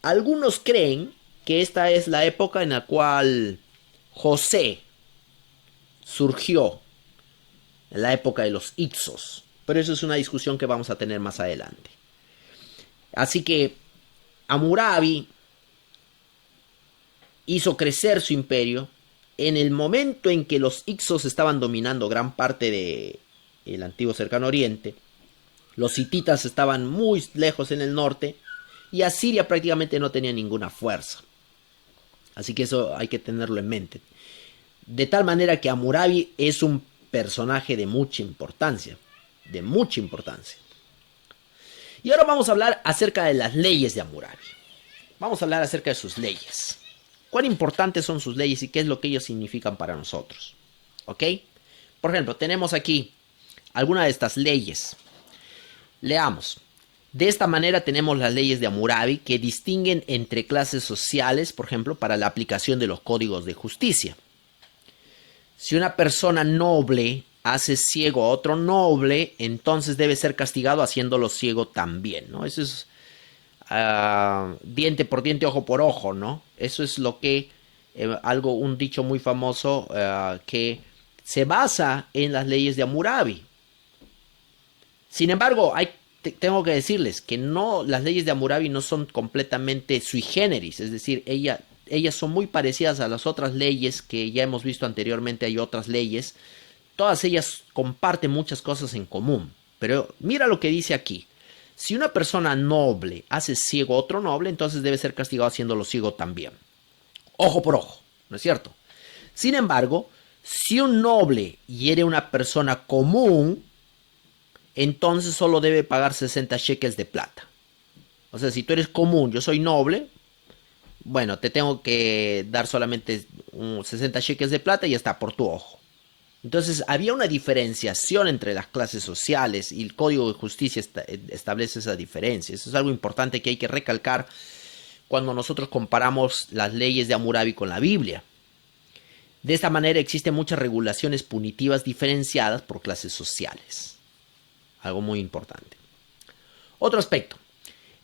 Algunos creen que esta es la época en la cual José surgió, en la época de los Hicsos. Pero eso es una discusión que vamos a tener más adelante. Así que Hammurabi hizo crecer su imperio. En el momento en que los Hicsos estaban dominando gran parte del antiguo cercano oriente, los hititas estaban muy lejos en el norte y Asiria prácticamente no tenía ninguna fuerza. Así que eso hay que tenerlo en mente. De tal manera que Hammurabi es un personaje de mucha importancia. De mucha importancia. Y ahora vamos a hablar acerca de las leyes de Hammurabi. Vamos a hablar acerca de sus leyes. ¿Cuán importantes son sus leyes y qué es lo que ellos significan para nosotros? ¿Ok? Por ejemplo, tenemos aquí algunas de estas leyes. Leamos. De esta manera tenemos las leyes de Hammurabi que distinguen entre clases sociales, por ejemplo, para la aplicación de los códigos de justicia. Si una persona noble hace ciego a otro noble, entonces debe ser castigado haciéndolo ciego también, ¿no? Eso es diente por diente, ojo por ojo, ¿no? Eso es lo que, un dicho muy famoso que se basa en las leyes de Hammurabi. Sin embargo, tengo que decirles que las leyes de Hammurabi no son completamente sui generis, es decir, ellas son muy parecidas a las otras leyes que ya hemos visto anteriormente. Hay otras leyes. Todas ellas comparten muchas cosas en común. Pero mira lo que dice aquí. Si una persona noble hace ciego a otro noble, entonces debe ser castigado haciéndolo ciego también. Ojo por ojo, ¿no es cierto? Sin embargo, si un noble hiere a una persona común, entonces solo debe pagar 60 shekels de plata. O sea, si tú eres común, yo soy noble, bueno, te tengo que dar solamente 60 shekels de plata y ya está, por tu ojo. Entonces había una diferenciación entre las clases sociales y el Código de Justicia establece esa diferencia. Eso es algo importante que hay que recalcar cuando nosotros comparamos las leyes de Hammurabi con la Biblia. De esta manera existen muchas regulaciones punitivas diferenciadas por clases sociales. Algo muy importante. Otro aspecto.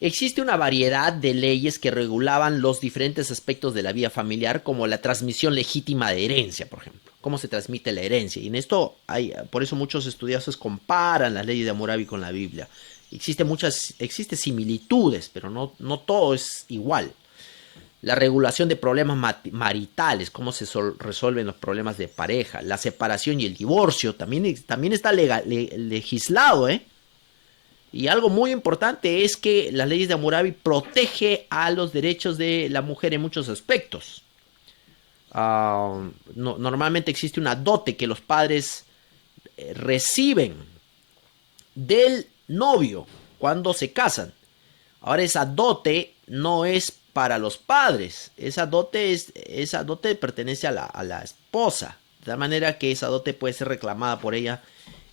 Existe una variedad de leyes que regulaban los diferentes aspectos de la vida familiar, como la transmisión legítima de herencia, por ejemplo. Cómo se transmite la herencia. Y en esto por eso muchos estudiosos comparan las leyes de Hammurabi con la Biblia. Existen similitudes, pero no todo es igual. La regulación de problemas maritales, cómo se resuelven los problemas de pareja, la separación y el divorcio, también está legislado, ¿eh? Y algo muy importante es que las leyes de Hammurabi protege a los derechos de la mujer en muchos aspectos. Normalmente existe una dote que los padres reciben del novio cuando se casan. Ahora esa dote no es para los padres. Esa dote pertenece a la esposa. De tal manera que esa dote puede ser reclamada por ella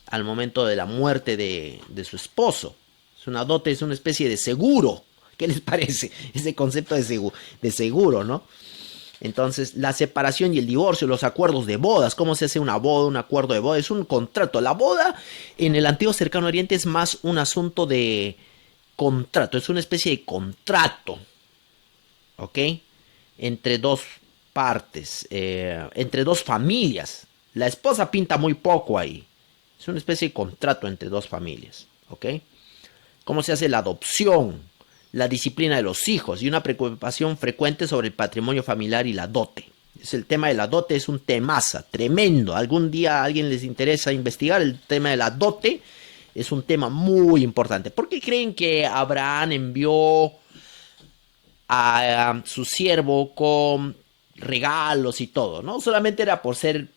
al momento de la muerte de su esposo. Una dote es una especie de seguro ¿Qué les parece ese concepto de seguro, no? Entonces, la separación y el divorcio, los acuerdos de bodas, ¿cómo se hace una boda, un acuerdo de boda? Es un contrato. La boda en el antiguo Cercano Oriente es más un asunto de contrato, es una especie de contrato, ¿ok? Entre dos partes, entre dos familias. La esposa pinta muy poco ahí. Es una especie de contrato entre dos familias, ¿ok? ¿Cómo se hace la adopción? La disciplina de los hijos y una preocupación frecuente sobre el patrimonio familiar y la dote. El tema de la dote es un temaza tremendo. Algún día a alguien les interesa investigar el tema de la dote. Es un tema muy importante. ¿Por qué creen que Abraham envió a su siervo con regalos y todo? No solamente era por ser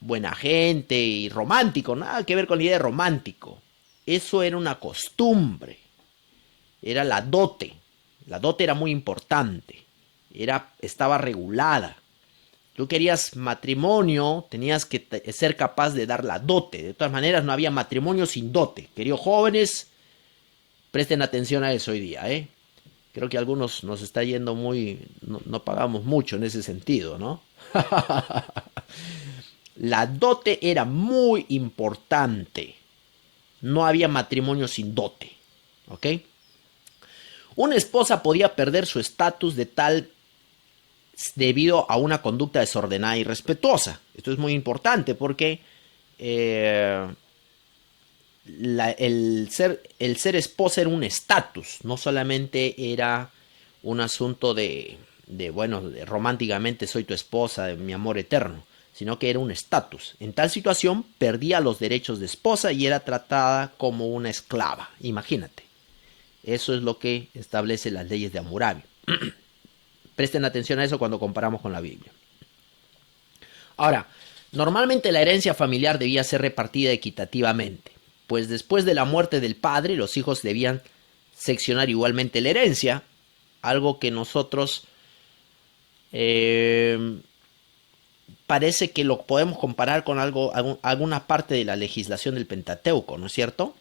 buena gente y romántico, nada que ver con la idea de romántico. Eso era una costumbre. Era la dote. La dote era muy importante. Estaba regulada. Tú querías matrimonio, tenías que ser capaz de dar la dote. De todas maneras, no había matrimonio sin dote. Queridos jóvenes, presten atención a eso hoy día, ¿eh? Creo que a algunos nos está yendo muy... No pagamos mucho en ese sentido, ¿no? La dote era muy importante. No había matrimonio sin dote, ¿ok? Una esposa podía perder su estatus debido a una conducta desordenada y irrespetuosa. Esto es muy importante porque el ser esposa era un estatus, no solamente era un asunto románticamente soy tu esposa, de mi amor eterno, sino que era un estatus. En tal situación perdía los derechos de esposa y era tratada como una esclava. Imagínate. Eso es lo que establece las leyes de Hammurabi. Presten atención a eso cuando comparamos con la Biblia. Ahora, normalmente la herencia familiar debía ser repartida equitativamente, pues después de la muerte del padre, los hijos debían seccionar igualmente la herencia, algo que nosotros parece que lo podemos comparar con alguna parte de la legislación del Pentateuco, ¿no es cierto?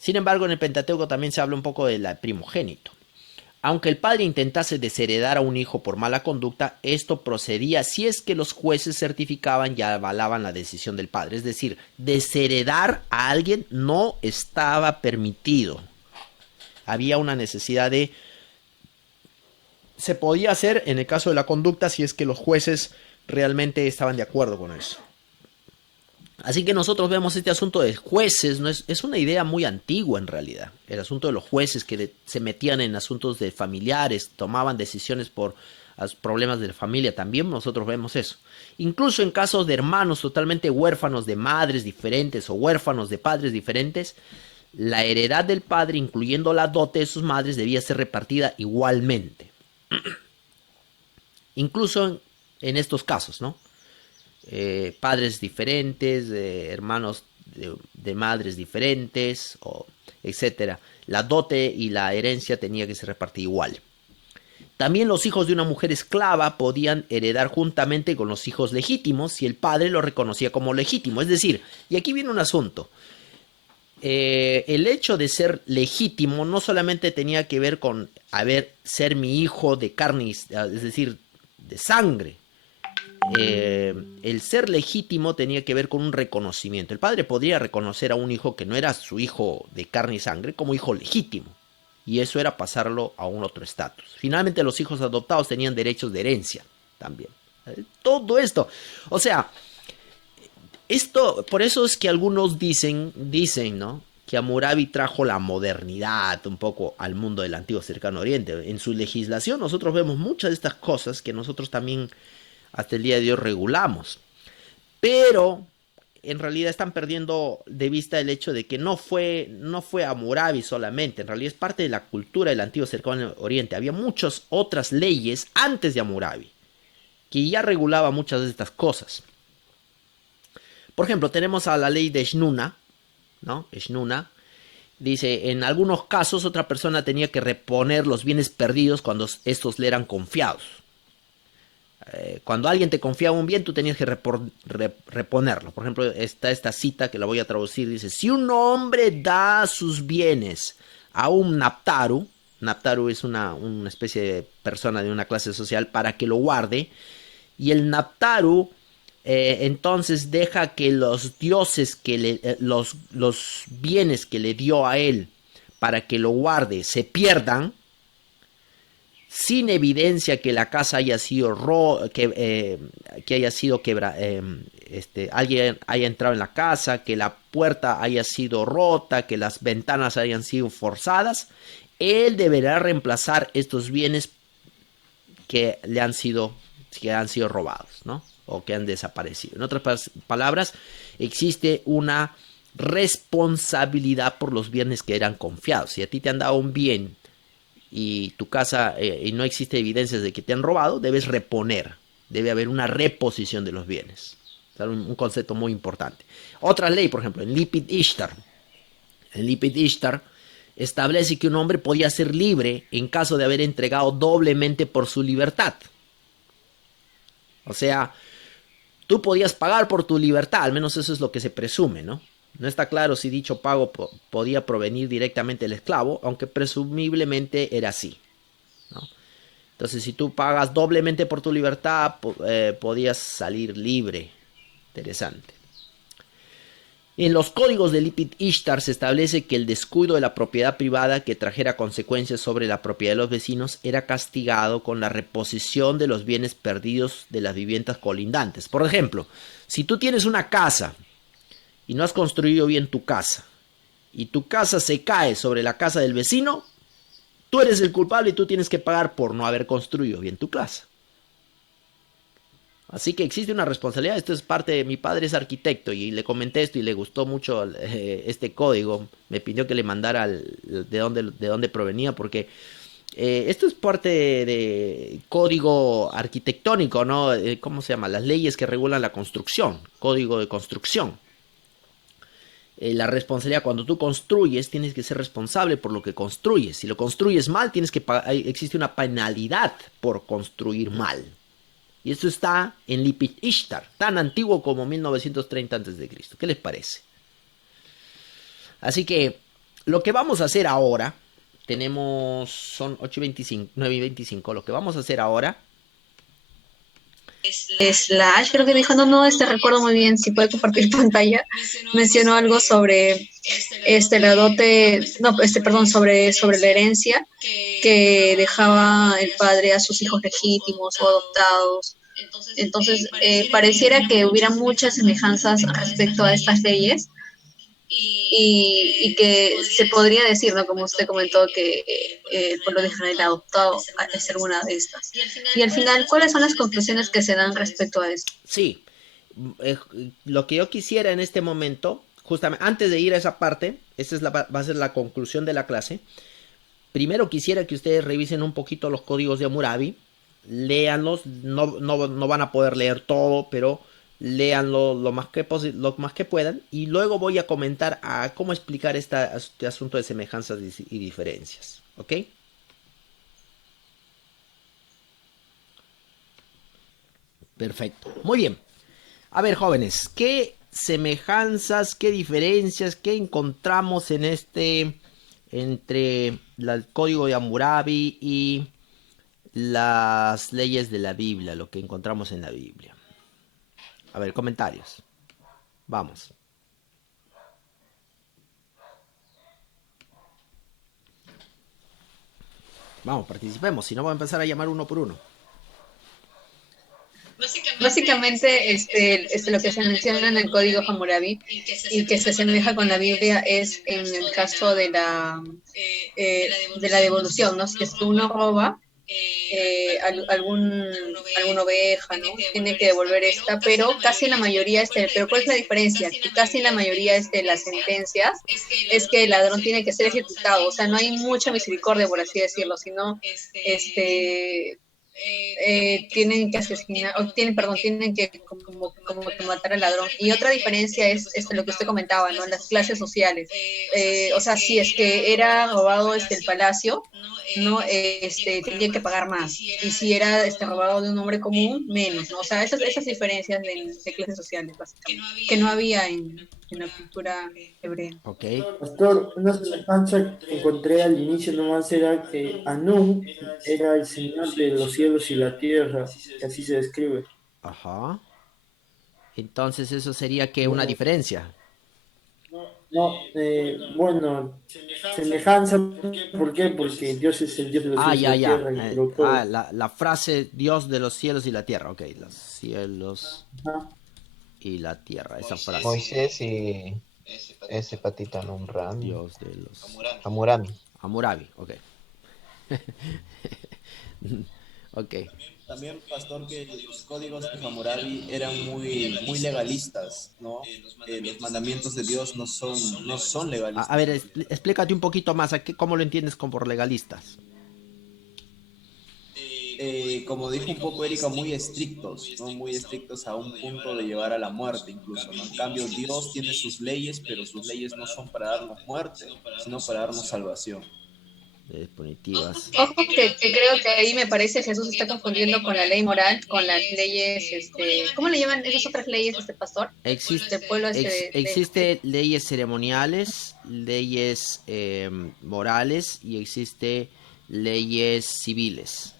Sin embargo, en el Pentateuco también se habla un poco del primogénito. Aunque el padre intentase desheredar a un hijo por mala conducta, esto procedía si es que los jueces certificaban y avalaban la decisión del padre. Es decir, desheredar a alguien no estaba permitido. Había una necesidad de... Se podía hacer en el caso de la conducta si es que los jueces realmente estaban de acuerdo con eso. Así que nosotros vemos este asunto de jueces, ¿no? Es una idea muy antigua en realidad. El asunto de los jueces que se metían en asuntos de familiares, tomaban decisiones por problemas de la familia, también nosotros vemos eso. Incluso en casos de hermanos totalmente huérfanos de madres diferentes o huérfanos de padres diferentes, la heredad del padre, incluyendo la dote de sus madres, debía ser repartida igualmente. Incluso en estos casos, ¿no? Padres diferentes, hermanos de madres diferentes, etcétera. La dote y la herencia tenía que ser repartida igual. También los hijos de una mujer esclava podían heredar juntamente con los hijos legítimos si el padre lo reconocía como legítimo. Es decir, y aquí viene un asunto. El hecho de ser legítimo no solamente tenía que ver con ser mi hijo de carne, es decir, de sangre. El ser legítimo tenía que ver con un reconocimiento. El padre podría reconocer a un hijo que no era su hijo de carne y sangre como hijo legítimo, y eso era pasarlo a un otro estatus. Finalmente los hijos adoptados tenían derechos de herencia también. Todo esto, o sea, por eso es que algunos dicen, ¿no?, que Hammurabi trajo la modernidad un poco al mundo del antiguo Cercano Oriente. En su legislación nosotros vemos muchas de estas cosas que nosotros también hasta el día de hoy regulamos, pero en realidad están perdiendo de vista el hecho de que no fue Hammurabi solamente. En realidad es parte de la cultura del antiguo Cercano Oriente. Había muchas otras leyes antes de Hammurabi que ya regulaba muchas de estas cosas. Por ejemplo, tenemos a la ley de Shnuna, ¿no? Shnuna dice: en algunos casos otra persona tenía que reponer los bienes perdidos cuando estos le eran confiados. Cuando alguien te confiaba un bien, tú tenías que reponerlo. Por ejemplo, está esta cita que la voy a traducir. Dice: si un hombre da sus bienes a un naptaru, Naptaru es una especie de persona de una clase social para que lo guarde. Y el Naptaru entonces deja que los dioses, los bienes que le dio a él para que lo guarde se pierdan, sin evidencia que la casa haya sido que haya sido alguien haya entrado en la casa, que la puerta haya sido rota, que las ventanas hayan sido forzadas. Él deberá reemplazar estos bienes que han sido robados, ¿no? O que han desaparecido. En otras palabras, existe una responsabilidad por los bienes que eran confiados. Si a ti te han dado un bien y tu casa y no existe evidencias de que te han robado, debes reponer. Debe haber una reposición de los bienes. O sea, un concepto muy importante. Otra ley, por ejemplo, en Lipit Ishtar. En Lipit Ishtar establece que un hombre podía ser libre en caso de haber entregado doblemente por su libertad. O sea, tú podías pagar por tu libertad, al menos eso es lo que se presume, ¿no? No está claro si dicho pago podía provenir directamente del esclavo, aunque presumiblemente era así, ¿no? Entonces, si tú pagas doblemente por tu libertad, podías salir libre. Interesante. En los códigos de Lipit Ishtar se establece que el descuido de la propiedad privada que trajera consecuencias sobre la propiedad de los vecinos era castigado con la reposición de los bienes perdidos de las viviendas colindantes. Por ejemplo, si tú tienes una casa y no has construido bien tu casa, y tu casa se cae sobre la casa del vecino, tú eres el culpable y tú tienes que pagar por no haber construido bien tu casa. Así que existe una responsabilidad. Esto es parte de... Mi padre es arquitecto y le comenté esto y le gustó mucho este código. Me pidió que le mandara de dónde provenía, porque esto es parte de código arquitectónico, ¿no? ¿Cómo se llama? Las leyes que regulan la construcción, código de construcción. La responsabilidad, cuando tú construyes, tienes que ser responsable por lo que construyes. Si lo construyes mal, tienes que pagar, existe una penalidad por construir mal. Y esto está en Lipit Ishtar, tan antiguo como 1930 a.C. ¿Qué les parece? Así que lo que vamos a hacer ahora, son 8:25, 9:25. Lo que vamos a hacer ahora Slash, creo que dijo, no, recuerdo muy bien, si puede compartir pantalla, mencionó algo sobre la dote, sobre la herencia que dejaba el padre a sus hijos legítimos o adoptados. Entonces, pareciera que hubiera muchas semejanzas respecto a estas leyes y que se podría decir, ¿no? Como usted comentó, que el pueblo de Israel adoptó a ser una de estas. Y al final, ¿cuáles son las conclusiones que se dan respecto a esto? Sí, lo que yo quisiera en este momento, justamente antes de ir a esa parte, va a ser la conclusión de la clase. Primero quisiera que ustedes revisen un poquito los códigos de Hammurabi, léanlos, no van a poder leer todo, pero léanlo lo más que puedan, y luego voy a comentar a cómo explicar este asunto de semejanzas y diferencias, ¿ok? Perfecto, muy bien. A ver, jóvenes, ¿qué semejanzas, qué diferencias, qué encontramos entre el código de Hammurabi y las leyes de la Biblia, lo que encontramos en la Biblia? A ver, comentarios. Vamos. Vamos, participemos, si no voy a empezar a llamar uno por uno. Básicamente, lo que se menciona en el código Hammurabi y que se asemeja con la Biblia es en el caso de la devolución, ¿no? Si es que uno roba alguna oveja, ¿no? Tiene que devolver esta, pero casi la mayoría, pero ¿cuál es la diferencia? Que casi la mayoría de las sentencias es que el ladrón tiene que ser ejecutado, o sea, no hay mucha misericordia, por así decirlo, sino tienen que asesinar, tienen que como que matar al ladrón. Y otra diferencia es lo que usted comentaba, ¿no? Las clases sociales. O sea, si es que era robado el palacio, no tenía que pagar más. Y si era robado de un hombre común, menos, ¿no? O sea, esas diferencias de clases sociales, básicamente, que no había en en la cultura hebrea. Ok. Pastor, una semejanza que encontré al inicio nomás era que Anún era el Señor de los cielos y la tierra, que así se describe. Ajá. Entonces eso sería que una No, diferencia. no, bueno, semejanza, ¿por qué? Porque Dios es el Dios de los Ah, cielos y ya, la ya. tierra y creó todo. La frase Dios de los cielos y la tierra. Ok, los cielos Ajá. y la tierra. Esa frase. Moisés y ese patita Numran, Dios de los... Hammurabi. Hammurabi, ok. Ok. También, pastor, que los códigos de Hammurabi eran muy legalistas, ¿no? Los mandamientos de Dios no son legalistas. A ver, explícate un poquito más. ¿Cómo lo entiendes como por legalistas? Como dijo un poco Erika, muy estrictos, ¿no? Muy estrictos a un punto de llevar a la muerte incluso, ¿no? En cambio, Dios tiene sus leyes, pero sus leyes no son para darnos muerte, sino para darnos salvación. Punitivas. Ojo que creo que ahí me parece Jesús está confundiendo con la ley moral, con las leyes, ¿cómo le llaman esas otras leyes, pastor? Existe leyes ceremoniales, leyes morales y existe leyes civiles.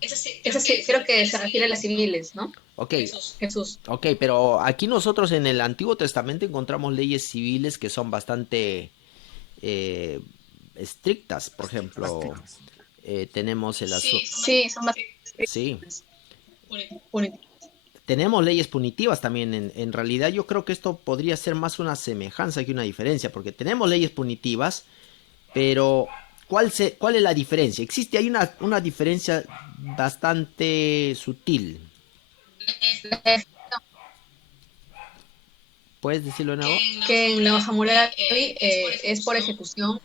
Esas sí, creo que se refiere a las civiles, ¿no? Ok. Jesús. Ok, pero aquí nosotros en el Antiguo Testamento encontramos leyes civiles que son bastante estrictas. Por ejemplo, tenemos el asunto. Sí, son bastante estrictas. Sí. Tenemos leyes punitivas también. En realidad yo creo que esto podría ser más una semejanza que una diferencia, porque tenemos leyes punitivas, pero ¿cuál es la diferencia? Hay una diferencia bastante sutil. ¿Puedes decirlo de nuevo? Que en los Hammurabi es por ejecución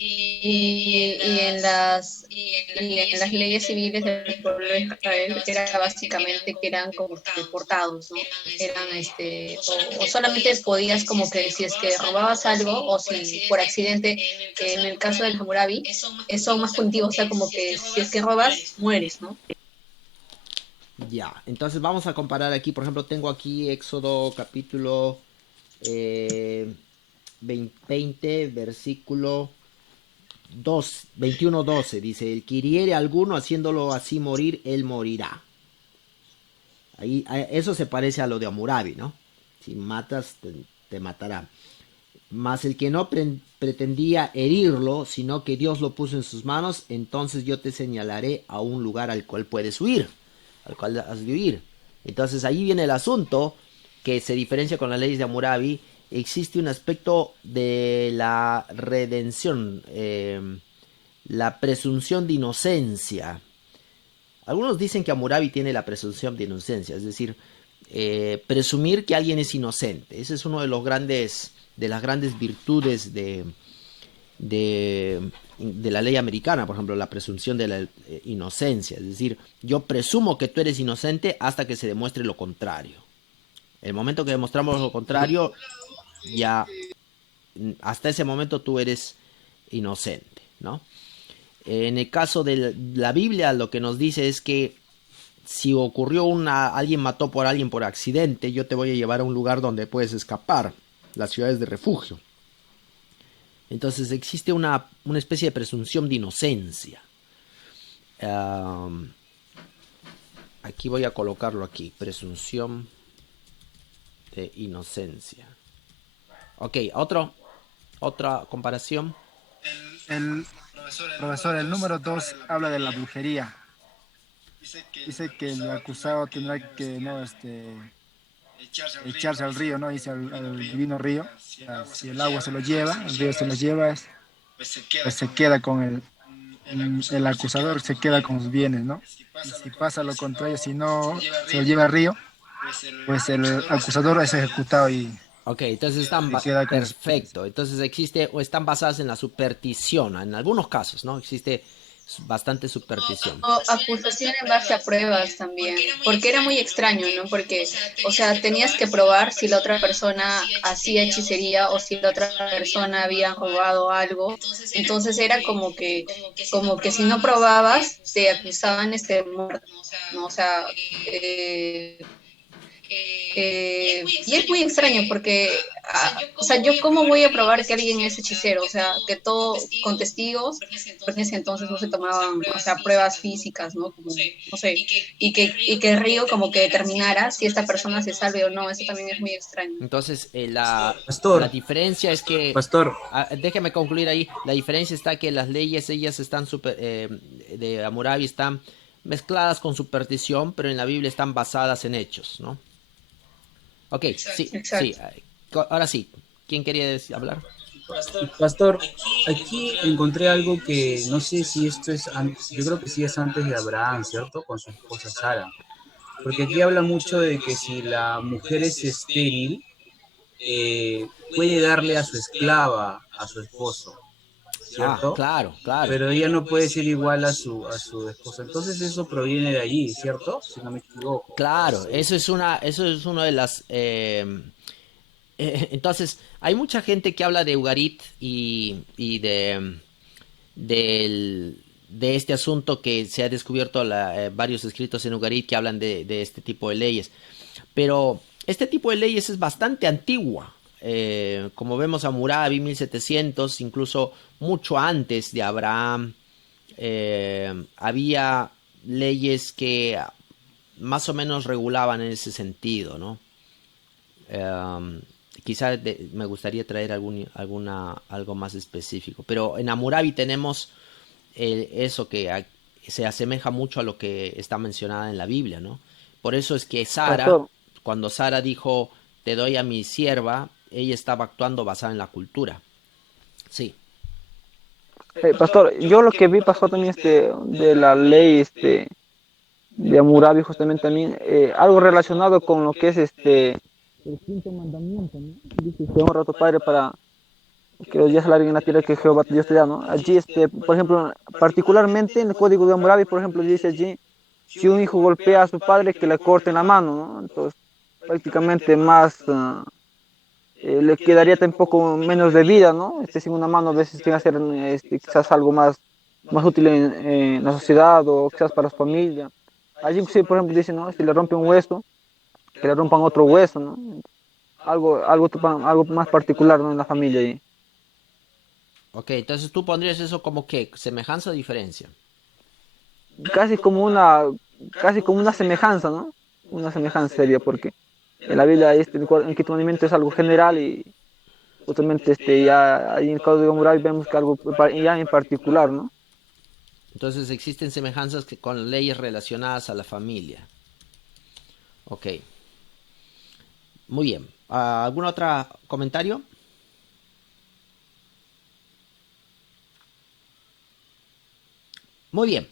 y en las leyes civiles del pueblo de Israel era básicamente que eran como deportados, ¿no? Eran o solamente podías como que si es que robabas algo o si por accidente, que en el caso del Hammurabi son más punitivos, o sea, como que si es que robas, mueres, ¿no? Ya, entonces vamos a comparar aquí, por ejemplo, tengo aquí Éxodo capítulo 20, versículo 21-12, dice, el que hiriere a alguno haciéndolo así morir, él morirá. Ahí, eso se parece a lo de Hammurabi, ¿no? Si matas, te matará. Mas el que no pretendía herirlo, sino que Dios lo puso en sus manos, entonces yo te señalaré a un lugar al cual puedes huir, al cual has de huir. Entonces ahí viene el asunto que se diferencia con las leyes de Hammurabi. Existe un aspecto de la redención, la presunción de inocencia. Algunos dicen que Hammurabi tiene la presunción de inocencia, es decir, presumir que alguien es inocente. Ese es uno de las grandes virtudes de la ley americana, por ejemplo, la presunción de la inocencia. Es decir, yo presumo que tú eres inocente hasta que se demuestre lo contrario. El momento que demostramos lo contrario, ya hasta ese momento tú eres inocente, ¿no? En el caso de la Biblia, lo que nos dice es que si alguien mató por alguien por accidente, yo te voy a llevar a un lugar donde puedes escapar, las ciudades de refugio. Entonces existe una especie de presunción de inocencia. Aquí voy a colocarlo aquí, presunción de inocencia. Ok, otra comparación. Profesor, el número 2 habla de la brujería. Dice que el acusado tendrá que echarse al río, ¿no? Dice al divino río. Si el agua se lo lleva, el río se lo lleva, pues se queda con el acusador, se queda con los bienes, ¿no? Y si pasa lo contrario, si no se lo lleva al río, pues el acusador es ejecutado y... Ok, entonces están perfecto. Entonces existe o están basadas en la superstición, en algunos casos, ¿no? Existe bastante superstición. O acusación en base a pruebas también, porque era muy extraño, ¿no? Porque, o sea, tenías que probar si la otra persona hacía hechicería o si la otra persona había robado algo. Entonces era como que si no probabas, te acusaban muerto, ¿no? O sea, Y es muy extraño porque, o sea, yo cómo voy a probar que alguien es hechicero, o sea, que todo con testigos, porque en ese entonces no se tomaban, o sea, pruebas físicas, ¿no? Como, no sé, y que el río como que determinara si esta persona se salve o no, eso también es muy extraño. Entonces, la Pastor, diferencia es que, pastor, déjeme concluir ahí, la diferencia está que las leyes, ellas están de Hammurabi están mezcladas con superstición, pero en la Biblia están basadas en hechos, ¿no? Ok, sí, sí, ahora sí, ¿quién quería hablar? Pastor, aquí encontré algo que no sé si esto es antes, yo creo que sí es antes de Abraham, ¿cierto? Con su esposa Sara. Porque aquí habla mucho de que si la mujer es estéril, puede darle a su esclava a su esposo, ¿cierto? Claro, claro. Pero ella no puede ser igual a su esposo. Entonces eso proviene de allí, ¿cierto? Si no me equivoco. Claro, eso es una de las... entonces, hay mucha gente que habla de Ugarit y de este asunto que se ha descubierto varios escritos en Ugarit que hablan de este tipo de leyes. Pero este tipo de leyes es bastante antigua. Como vemos a Hammurabi 1700, incluso mucho antes de Abraham, había leyes que más o menos regulaban en ese sentido, ¿no? Quizá me gustaría traer algo más específico, pero en Hammurabi tenemos eso que se asemeja mucho a lo que está mencionada en la Biblia, ¿no? Por eso es que Sara, Pastor. cuando Sara dijo, te doy a mi sierva, ella estaba actuando basada en la cultura. Sí. Pastor, yo lo que vi, pastor, también de la ley de Hammurabi, justamente también, algo relacionado con lo que es el quinto mandamiento, ¿no? Dice, honra a tu padre para que los días se alarguen en la tierra que Jehová Dios te da, ¿no? Allí, por ejemplo, particularmente en el código de Hammurabi, por ejemplo, dice allí, si un hijo golpea a su padre, que le corten la mano, ¿no? Entonces, prácticamente más, le quedaría tampoco menos de vida, ¿no? Sin una mano a veces tiene que hacer quizás algo más útil en la sociedad o quizás para su familia. Allí, sí, por ejemplo, dice, ¿no? Si le rompe un hueso, que le rompan otro hueso, ¿no? Algo más particular, ¿no? En la familia ahí. Ok, entonces tú pondrías eso como ¿qué? ¿Semejanza o diferencia? Casi como una semejanza, ¿no? Una semejanza sería porque en la Biblia el quinto mandamiento es algo general y justamente ya ahí en el código moral vemos que algo ya en particular, ¿no? Entonces existen semejanzas con leyes relacionadas a la familia. Ok. Muy bien. ¿Algún otro comentario? Muy bien.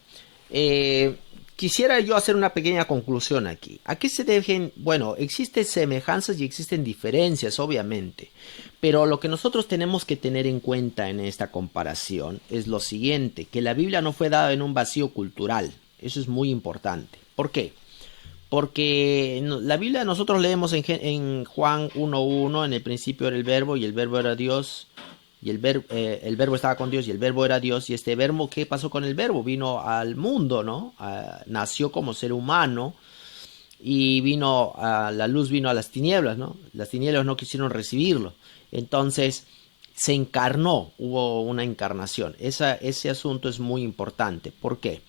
Quisiera yo hacer una pequeña conclusión aquí. ¿A qué se deben? Bueno, existen semejanzas y existen diferencias, obviamente. Pero lo que nosotros tenemos que tener en cuenta en esta comparación es lo siguiente, que la Biblia no fue dada en un vacío cultural. Eso es muy importante. ¿Por qué? Porque la Biblia nosotros leemos en Juan 1:1, en el principio era el verbo y el verbo era Dios. Y el verbo estaba con Dios y el verbo era Dios. Y este verbo, ¿qué pasó con el verbo? Vino al mundo, ¿no? Nació como ser humano y la luz vino a las tinieblas, ¿no? Las tinieblas no quisieron recibirlo. Entonces se encarnó, hubo una encarnación. Ese asunto es muy importante. ¿Por qué?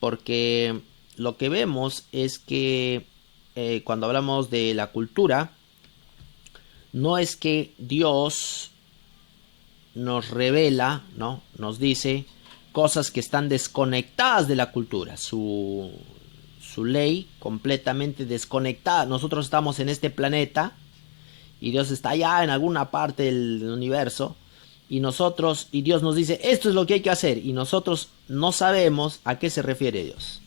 Porque lo que vemos es que cuando hablamos de la cultura, no es que Dios nos revela, ¿no? Nos dice cosas que están desconectadas de la cultura, su ley completamente desconectada. Nosotros estamos en este planeta y Dios está allá en alguna parte del universo y Dios nos dice esto es lo que hay que hacer y nosotros no sabemos a qué se refiere Dios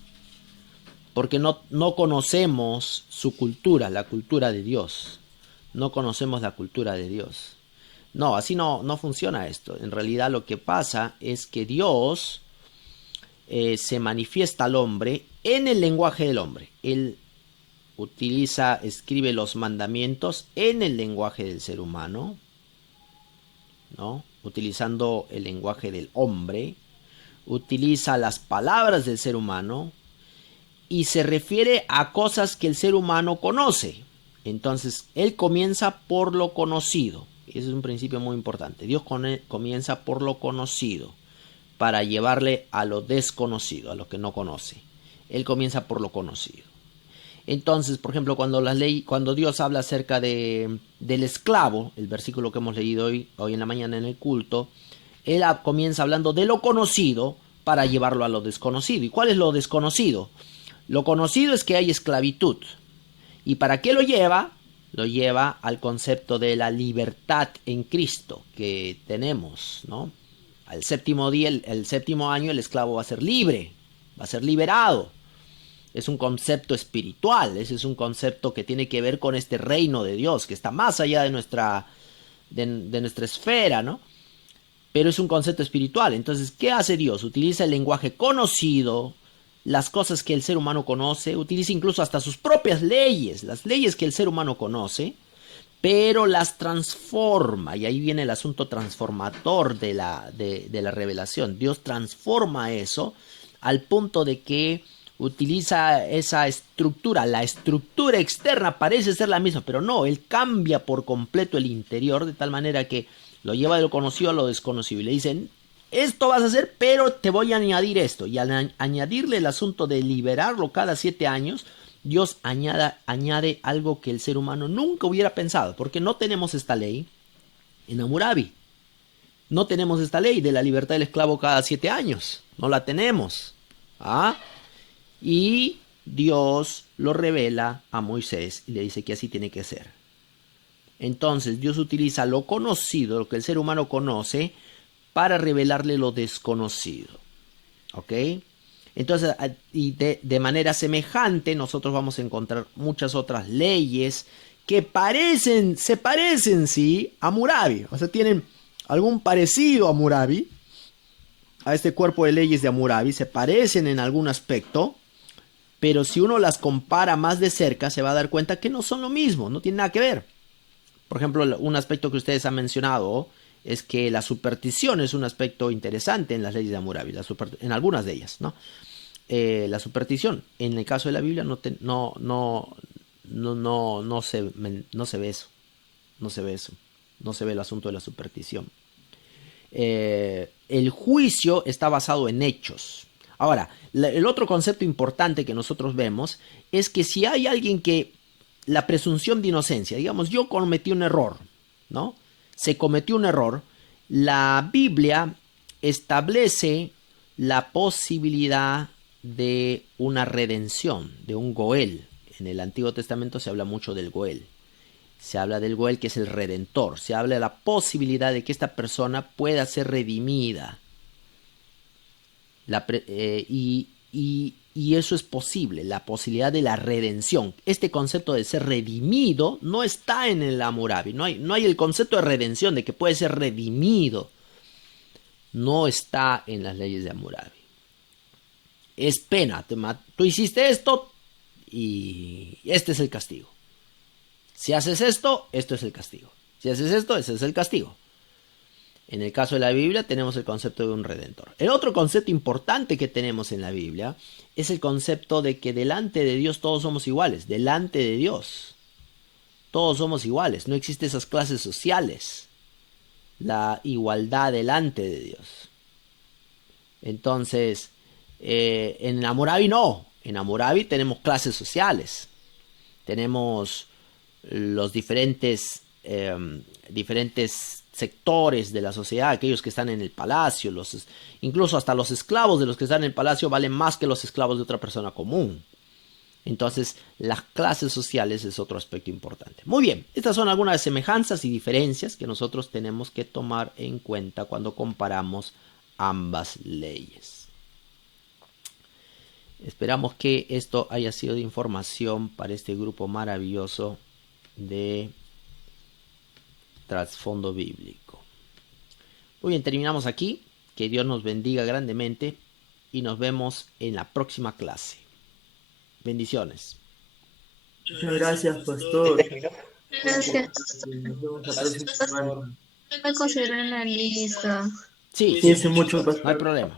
porque no conocemos su cultura, la cultura de Dios. No conocemos la cultura de Dios. No, así no funciona esto. En realidad lo que pasa es que Dios se manifiesta al hombre en el lenguaje del hombre. Él escribe los mandamientos en el lenguaje del ser humano, ¿no? Utilizando el lenguaje del hombre, utiliza las palabras del ser humano y se refiere a cosas que el ser humano conoce. Entonces, Él comienza por lo conocido. Ese es un principio muy importante. Dios comienza por lo conocido para llevarle a lo desconocido, a lo que no conoce. Él comienza por lo conocido. Entonces, por ejemplo, cuando Dios habla acerca del esclavo, el versículo que hemos leído hoy en la mañana en el culto, Él comienza hablando de lo conocido para llevarlo a lo desconocido. ¿Y cuál es lo desconocido? Lo conocido es que hay esclavitud. ¿Y para qué lo lleva? Lo lleva al concepto de la libertad en Cristo que tenemos, ¿no? Al séptimo día, el séptimo año, el esclavo va a ser libre, va a ser liberado. Es un concepto espiritual, ese es un concepto que tiene que ver con este reino de Dios, que está más allá de nuestra esfera, ¿no? Pero es un concepto espiritual. Entonces, ¿qué hace Dios? Utiliza el lenguaje conocido, las cosas que el ser humano conoce, utiliza incluso hasta sus propias leyes, las leyes que el ser humano conoce, pero las transforma, y ahí viene el asunto transformador de la revelación. Dios transforma eso al punto de que utiliza esa estructura, la estructura externa parece ser la misma, pero no, Él cambia por completo el interior de tal manera que lo lleva de lo conocido a lo desconocido y le dicen, esto vas a hacer, pero te voy a añadir esto. Y al añadirle el asunto de liberarlo cada 7 años, Dios añade algo que el ser humano nunca hubiera pensado, porque no tenemos esta ley en Hammurabi. No tenemos esta ley de la libertad del esclavo cada 7 años. No la tenemos. ¿Ah? Y Dios lo revela a Moisés y le dice que así tiene que ser. Entonces Dios utiliza lo conocido, lo que el ser humano conoce, para revelarle lo desconocido. ¿Ok? Entonces, y de manera semejante, nosotros vamos a encontrar muchas otras leyes que se parecen, sí, a Hammurabi. O sea, tienen algún parecido a Hammurabi, a este cuerpo de leyes de Hammurabi, se parecen en algún aspecto, pero si uno las compara más de cerca, se va a dar cuenta que no son lo mismo, no tienen nada que ver. Por ejemplo, un aspecto que ustedes han mencionado es que la superstición es un aspecto interesante en las leyes de Hammurabi, en algunas de ellas, ¿no? La superstición, en el caso de la Biblia, no se ve eso, no se ve el asunto de la superstición. El juicio está basado en hechos. Ahora, el otro concepto importante que nosotros vemos es que si hay alguien que la presunción de inocencia, digamos, yo cometí un error, ¿no? Se cometió un error, la Biblia establece la posibilidad de una redención, de un Goel. En el Antiguo Testamento se habla mucho del Goel. Se habla del Goel, que es el redentor. Se habla de la posibilidad de que esta persona pueda ser redimida. Y eso es posible, la posibilidad de la redención. Este concepto de ser redimido no está en el Hammurabi. No hay el concepto de redención, de que puede ser redimido. No está en las leyes de Hammurabi. Es pena. Tú hiciste esto y este es el castigo. Si haces esto, esto es el castigo. Si haces esto, ese es el castigo. En el caso de la Biblia tenemos el concepto de un redentor. El otro concepto importante que tenemos en la Biblia es el concepto de que delante de Dios todos somos iguales. Delante de Dios todos somos iguales. No existen esas clases sociales. La igualdad delante de Dios. Entonces, en Hammurabi no. En Hammurabi tenemos clases sociales. Tenemos los diferentes sectores de la sociedad, aquellos que están en el palacio, incluso hasta los esclavos de los que están en el palacio valen más que los esclavos de otra persona común. Entonces, las clases sociales es otro aspecto importante. Muy bien, estas son algunas semejanzas y diferencias que nosotros tenemos que tomar en cuenta cuando comparamos ambas leyes. Esperamos que esto haya sido de información para este grupo maravilloso de trasfondo bíblico. Muy bien, terminamos aquí. Que Dios nos bendiga grandemente y nos vemos en la próxima clase. Bendiciones. Muchas gracias, pastor. Gracias. Nos vemos la próxima semana. Me considero en la lista. Sí, Cuídense mucho, pastor. no hay problema.